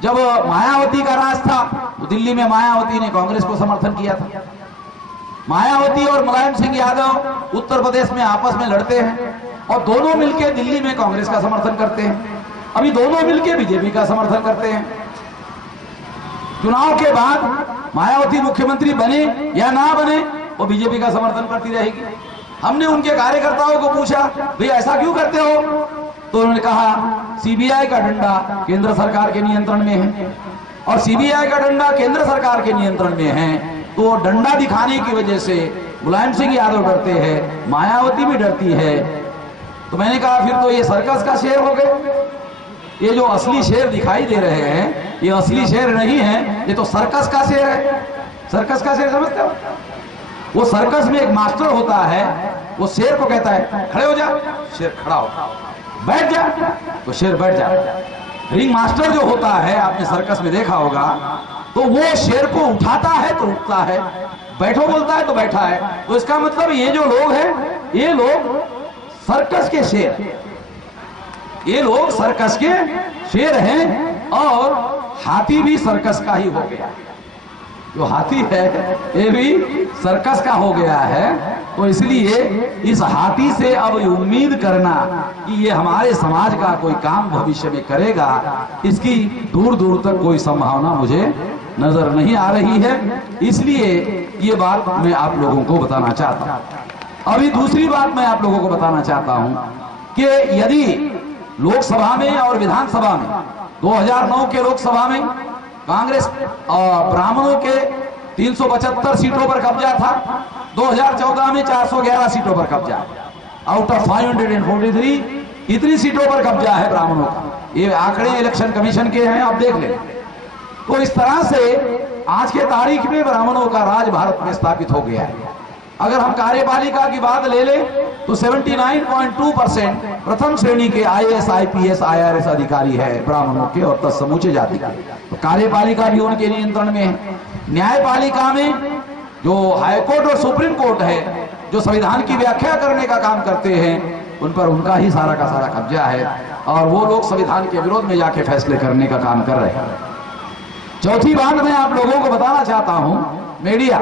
जब मायावती का राज था तो दिल्ली में मायावती ने कांग्रेस को समर्थन किया था। मायावती और मुलायम सिंह यादव उत्तर प्रदेश में आपस में लड़ते हैं और दोनों मिलकर दिल्ली में कांग्रेस का समर्थन करते हैं, अभी दोनों मिलकर बीजेपी का समर्थन करते हैं। चुनाव के बाद मायावती मुख्यमंत्री बने या ना बने वो बीजेपी का समर्थन करती रहेगी। हमने उनके कार्यकर्ताओं को पूछा, भाई ऐसा क्यों करते हो? तो उन्होंने कहा सीबीआई का डंडा केंद्र सरकार के नियंत्रण में है और सीबीआई का डंडा केंद्र सरकार के नियंत्रण में है, तो डंडा दिखाने की वजह से मुलायम सिंह यादव डरते हैं, मायावती भी डरती है। तो मैंने कहा फिर तो ये सर्कस का शेर हो गए, ये जो असली शेर दिखाई दे रहे हैं ये असली शेर नहीं है, ये तो सर्कस का शेर है। सर्कस का शेर समझते हो? वो सर्कस में एक मास्टर होता है, वो शेर को कहता है खड़े हो जा, शेर खड़ा हो, बैठ जा तो शेर बैठ जा। रिंग मास्टर जो होता है आपने सर्कस में देखा होगा, तो वो शेर को उठाता है तो उठता है, बैठो बोलता है तो बैठा है। तो इसका मतलब ये जो लोग हैं ये लोग सर्कस के शेर, ये लोग सर्कस के शेर हैं और हाथी भी सर्कस का ही हो गया। जो हाथी है ये भी सर्कस का हो गया है। तो इसलिए इस हाथी से अब उम्मीद करना कि ये हमारे समाज का कोई काम भविष्य में करेगा, इसकी दूर दूर तक कोई संभावना मुझे नजर नहीं आ रही है। इसलिए ये बात मैं आप लोगों को बताना चाहता हूं। अभी दूसरी बात मैं आप लोगों को बताना चाहता हूं कि यदि लोकसभा में और विधानसभा में 2009 के लोकसभा में कांग्रेस और ब्राह्मणों के 375 सीटों पर कब्जा था, 2014 में 411 सीटों पर कब्जा, आउट ऑफ 543 इतनी सीटों पर कब्जा है ब्राह्मणों का। ये आंकड़े इलेक्शन कमीशन के हैं, आप देख लें। तो इस तरह से आज के तारीख में ब्राह्मणों का राज भारत में स्थापित हो गया है। अगर हम कार्यपालिका की बात ले लें तो 79.2% प्रथम श्रेणी के IAS, IPS, IRS अधिकारी है ब्राह्मणों के और तत्समूचे जाति के। तो कार्यपालिका भी उनके नियंत्रण में है। न्यायपालिका में जो हाईकोर्ट और सुप्रीम कोर्ट है, जो संविधान की व्याख्या करने का काम करते हैं, उन पर उनका ही सारा का सारा कब्जा है और वो लोग संविधान के विरोध में जाके फैसले करने का काम कर रहे हैं। चौथी बात मैं आप लोगों को बताना चाहता हूं, मीडिया।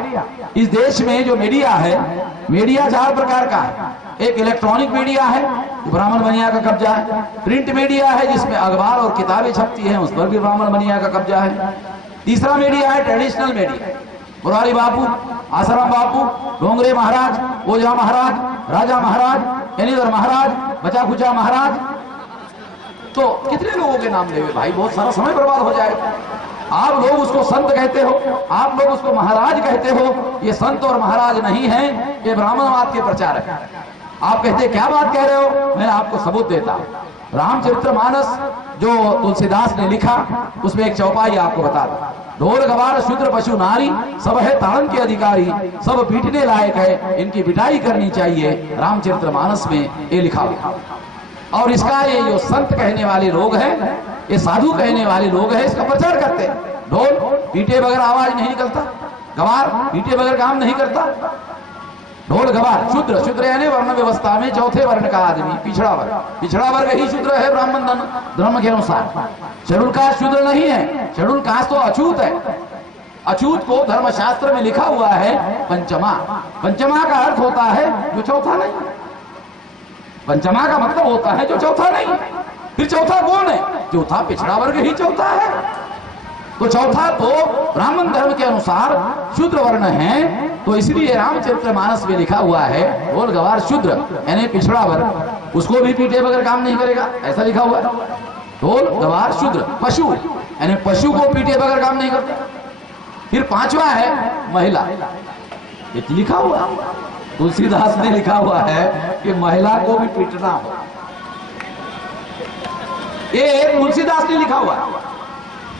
इस देश में जो मीडिया है, मीडिया 4 प्रकार का है। एक इलेक्ट्रॉनिक मीडिया है, ब्राह्मण बनिया का कब्जा है। प्रिंट मीडिया है जिसमें अखबार और किताबें छपती हैं, उस पर भी ब्राह्मण बनिया का कब्जा है। तीसरा मीडिया है ट्रेडिशनल मीडिया, मुरारी बापू, आसाराम बापू, डोंगरे महाराज, ओझा महाराज, राजा महाराज, एनीधर महाराज, बचा खुचा महाराज। तो कितने लोगों के नाम लेवे भाई, बहुत सारा समय बर्बाद हो जाएगा। आप लोग उसको संत कहते हो, आप लोग उसको महाराज कहते हो, ये संत और महाराज नहीं है, ये ब्राह्मणवाद के प्रचारक है। आप कहते क्या बात कह रहे हो, मैं आपको सबूत देता हूं। रामचरितमानस जो तुलसीदास ने लिखा, उसमें एक चौपाई आपको बता दो। ढोल गवार शूद्र पशु नारी, सब है ताड़न के अधिकारी, सब पीटने लायक है, इनकी पिटाई करनी चाहिए। रामचरितमानस में ये लिखा हुआ। और इसका ये जो संत कहने वाले लोग हैं, ये साधु कहने वाले लोग हैं, इसका प्रचार करते हैं। ढोल पीटे बगैर आवाज नहीं निकलता, गवार पीटे बगैर काम नहीं करता। ढोल गवार शूद्र, शूद्र यानी वर्ण व्यवस्था में चौथे वर्ण का आदमी, पिछड़ा वर्ग, पिछड़ा वर्ग ही शूद्र है ब्राह्मण धर्म के अनुसार। शेड्यूल कास्ट शूद्र नहीं है, शेड्यूल कास्ट तो अछूत है। अछूत को धर्मशास्त्र में लिखा हुआ है पंचमा। पंचमा का अर्थ होता है जो चौथा नहीं। पंचमा का मतलब होता है जो चौथा नहीं। फिर चौथा कौन है? चौथा पिछड़ा वर्ग ही चौथा है। तो चौथा तो ब्राह्मण धर्म के अनुसार शूद्र वर्ण है। तो इसलिए रामचरितमानस में लिखा हुआ है ढोल गवार शूद्र यानी पिछड़ा वर्ग, उसको भी पीटे बगैर काम नहीं करेगा, ऐसा लिखा हुआ है। ढोल गवार शूद्र पशु यानी पशु को पीटे बगैर काम नहीं करता। फिर पांचवा है महिला, ये लिखा हुआ, तुलसीदास ने लिखा हुआ है कि महिला को भी पीटना हो। ये तुलसीदास ने लिखा हुआ है।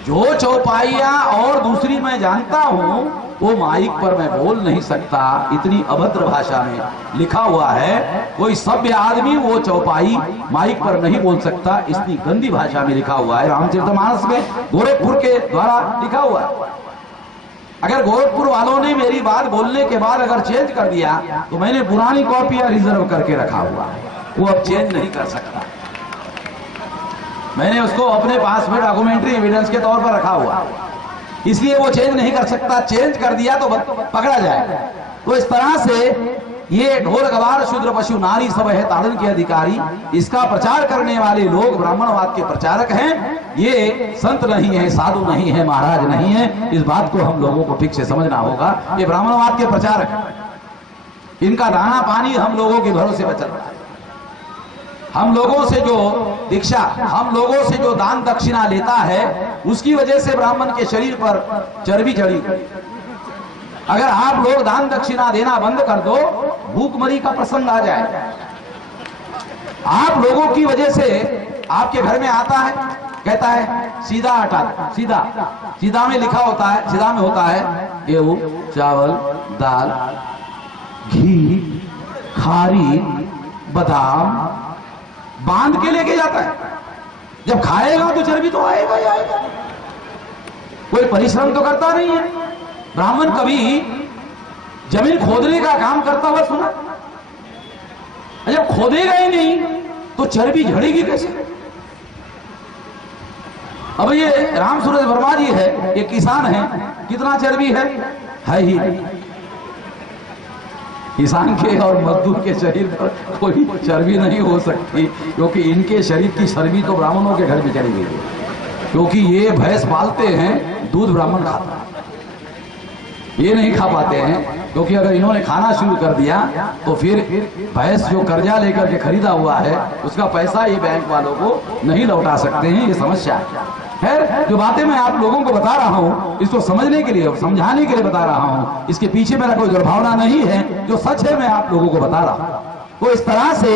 जो चौपाइयां और दूसरी मैं जानता हूं वो माइक पर मैं बोल नहीं सकता, इतनी अभद्र भाषा में लिखा हुआ है। कोई सभ्य आदमी वो चौपाई माइक पर नहीं बोल सकता, इतनी गंदी भाषा में लिखा हुआ है। रामचरितमानस में गोरखपुर के द्वारा लिखा हुआ है। अगर गोरखपुर वालों ने मेरी बात बोलने के बाद अगर चेंज कर दिया तो मैंने पुरानी कॉपियां रिजर्व करके रखा हुआ है, वो अब चेंज नहीं कर सकता। मैंने उसको अपने पास में डॉक्यूमेंट्री एविडेंस के तौर पर रखा हुआ, इसलिए वो चेंज नहीं कर सकता। चेंज कर दिया तो पकड़ा जाएगा। तो इस तरह से ये ढोल गवार शूद्र पशु नारी सब है ताड़न के अधिकारी, इसका प्रचार करने वाले लोग ब्राह्मणवाद के प्रचारक हैं। ये संत नहीं है, साधु नहीं है, महाराज नहीं है। इस बात को हम लोगों को ठीक से समझना होगा। ये ब्राह्मणवाद के प्रचारक हैं, इनका दाना पानी हम लोगों के भरोसे पर चल रहा है। हम लोगों से जो दीक्षा, हम लोगों से जो दान दक्षिणा लेता है, उसकी वजह से ब्राह्मण के शरीर पर चर्बी चढ़ी। अगर आप लोग दान दक्षिणा देना बंद कर दो, भूखमरी का प्रसंग आ जाए। आप लोगों की वजह से आपके घर में आता है, कहता है सीधा आटा, सीधा सीधा में लिखा होता है, सीधा में होता है गेहूं, चावल, दाल, घी, खारी, बादाम, बांध के लेके जाता है। जब खाएगा तो चर्बी तो आएगा ही आएगा। कोई परिश्रम तो करता नहीं है। ब्राह्मण कभी जमीन खोदने का काम करता हुआ सुना? जब खोदेगा ही नहीं तो चर्बी झड़ेगी कैसे? अब ये राम सूरज वर्मा जी है, ये किसान है, कितना चर्बी है ही किसान के और मजदूर के शरीर पर कोई चर्बी नहीं हो सकती, क्योंकि इनके शरीर की चर्बी तो ब्राह्मणों के घर में चली गई है। क्योंकि ये भैंस पालते हैं, दूध ब्राह्मण खाता है, ये नहीं खा पाते हैं। क्योंकि अगर इन्होंने खाना शुरू कर दिया तो फिर भैंस जो कर्जा लेकर के खरीदा हुआ है, उसका पैसा ये बैंक वालों को नहीं लौटा सकते हैं। ये समस्या है। खैर, जो बातें मैं आप लोगों को बता रहा हूं, इसको समझने के लिए, समझाने के लिए बता रहा हूं। इसके पीछे मेरा कोई दुर्भावना नहीं है, जो सच है मैं आप लोगों को बता रहा हूं। तो इस तरह से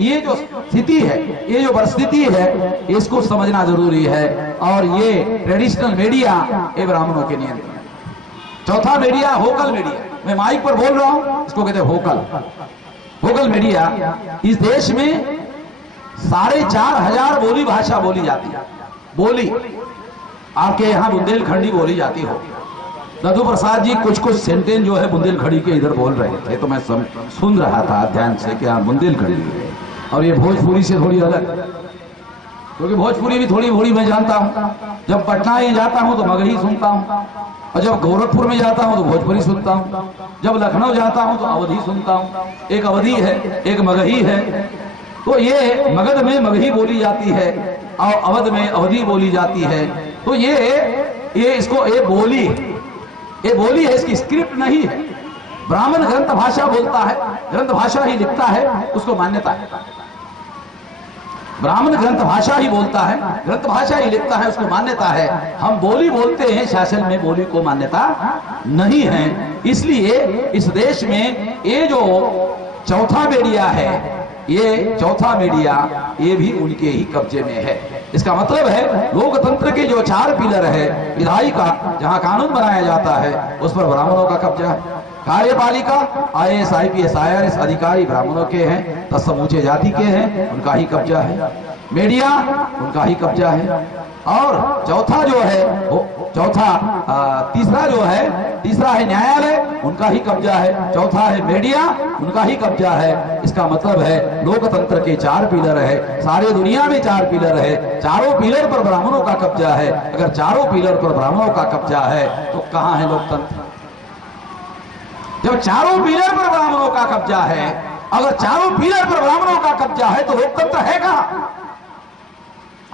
ये जो स्थिति है, ये जो परिस्थिति है, इसको समझना जरूरी है। और ये ट्रेडिशनल मीडिया ये ब्राह्मणों के नियंत्रण। चौथा मीडिया होकल मीडिया, मैं माइक पर बोल रहा हूं, इसको कहते हैं होकल। होकल मीडिया, इस देश में 4,500 बोली भाषा बोली जाती है। बोली आपके यहाँ बुंदेलखंडी बोली जाती हो। ददू प्रसाद जी कुछ कुछ सेंटेंस जो है बुंदेलखंडी के इधर बोल रहे थे, तो मैं सुन रहा था ध्यान से कि हाँ बुंदेलखंडी। और ये भोजपुरी से थोड़ी अलग, क्योंकि भोजपुरी भी थोड़ी थोड़ी मैं जानता हूँ। जब पटना ही जाता हूँ तो मगही सुनता हूँ, और जब गोरखपुर में जाता हूँ तो भोजपुरी सुनता हूँ, जब लखनऊ जाता हूँ तो अवधी सुनता हूँ। एक अवधी है, एक मगही है। तो ये मगध में मगही बोली जाती है और अवध में अवधी बोली जाती है। तो ये ये बोली है, इसकी स्क्रिप्ट नहीं है। ब्राह्मण ग्रंथ भाषा बोलता है, ग्रंथ भाषा ही लिखता है, उसको मान्यता है। ब्राह्मण ग्रंथ भाषा ही बोलता है, ग्रंथ भाषा ही लिखता है, उसको मान्यता है। हम बोली बोलते हैं, शासन में बोली को मान्यता नहीं है। इसलिए इस देश में ये जो चौथा मीडिया है, ये चौथा मीडिया ये भी उनके ही कब्जे में है। इसका मतलब है लोकतंत्र के जो 4 पिलर है, विधायी का जहां कानून बनाया जाता है उस पर ब्राह्मणों का कब्जा है। कार्यपालिका IAS IPS IRS अधिकारी ब्राह्मणों के हैं, तत्समूचे जाति के हैं, उनका ही कब्जा है। मीडिया उनका ही कब्जा है। और चौथा जो है वो तीसरा है न्यायालय, उनका ही कब्जा है। चौथा है मीडिया, उनका ही कब्जा है। इसका मतलब है लोकतंत्र के 4 पिलर है, सारे दुनिया में 4 पिलर है, चारों पिलर पर ब्राह्मणों का कब्जा है। अगर चारों पिलर पर ब्राह्मणों का कब्जा है तो कहां है लोकतंत्र? जब चारों पिलर पर ब्राह्मणों का कब्जा है, अगर चारों पिलर पर ब्राह्मणों का कब्जा है तो लोकतंत्र है कहां?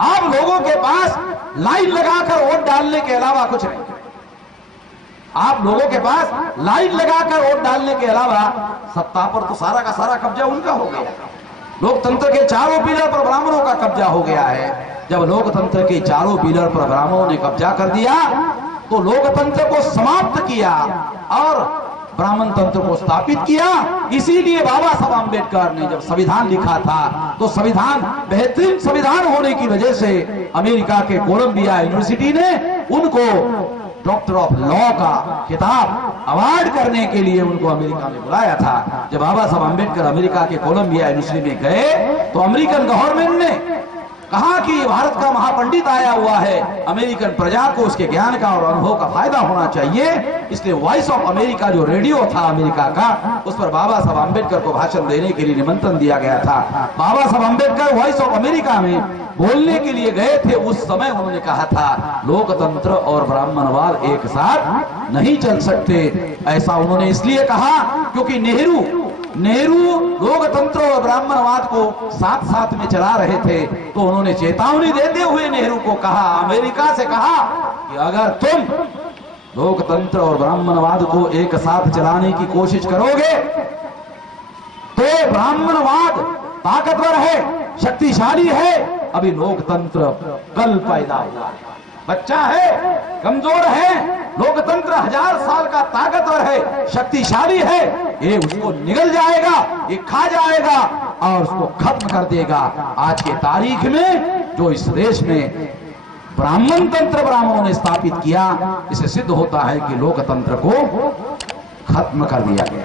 आप लोगों के पास लाइन लगाकर वोट डालने के अलावा कुछ नहीं। आप लोगों के पास लाइन लगाकर वोट डालने के अलावा सत्ता पर तो सारा का सारा कब्जा उनका हो गया। लोकतंत्र के चारों पिलर पर ब्राह्मणों का कब्जा हो गया है। जब लोकतंत्र के चारों पिलर पर ब्राह्मणों ने कब्जा कर दिया तो लोकतंत्र को समाप्त किया और ब्राह्मण तंत्र को स्थापित किया। इसीलिए बाबा साहब आंबेडकर ने जब संविधान लिखा था तो संविधान बेहतरीन संविधान होने की वजह से अमेरिका के कोलंबिया यूनिवर्सिटी ने उनको डॉक्टर ऑफ लॉ का खिताब अवार्ड करने के लिए उनको अमेरिका में बुलाया था। जब बाबा साहब आंबेडकर अमेरिका के कोलंबिया यूनिवर्सिटी में गए तो अमेरिकन गवर्नमेंट ने कहा कि भारत का महापंडित आया हुआ है, अमेरिकन प्रजा को उसके ज्ञान का और अनुभव का फायदा होना चाहिए। इसलिए वॉइस ऑफ अमेरिका जो रेडियो था अमेरिका का, उस पर बाबा साहब आंबेडकर को भाषण देने के लिए निमंत्रण दिया गया था। बाबा Saheb Ambedkar voice of America में बोलने के लिए गए थे। उस समय उन्होंने कहा था लोकतंत्र और ब्राह्मणवाद एक साथ नहीं चल सकते। ऐसा उन्होंने इसलिए कहा क्योंकि नेहरू लोकतंत्र और ब्राह्मणवाद को साथ साथ में चला रहे थे। तो उन्होंने चेतावनी देते हुए नेहरू को कहा, अमेरिका से कहा कि अगर तुम लोकतंत्र और ब्राह्मणवाद को एक साथ चलाने की कोशिश करोगे तो ब्राह्मणवाद ताकतवर है, शक्तिशाली है। अभी लोकतंत्र कल पैदा हुआ है, बच्चा है, कमजोर है। लोकतंत्र 1000 साल का ताकतवर है, शक्तिशाली है। ये उसको निगल जाएगा, ये खा जाएगा और उसको खत्म कर देगा। आज के तारीख में जो इस देश में ब्राह्मण तंत्र ब्राह्मणों ने स्थापित किया, इससे सिद्ध होता है कि लोकतंत्र को खत्म कर दिया गया।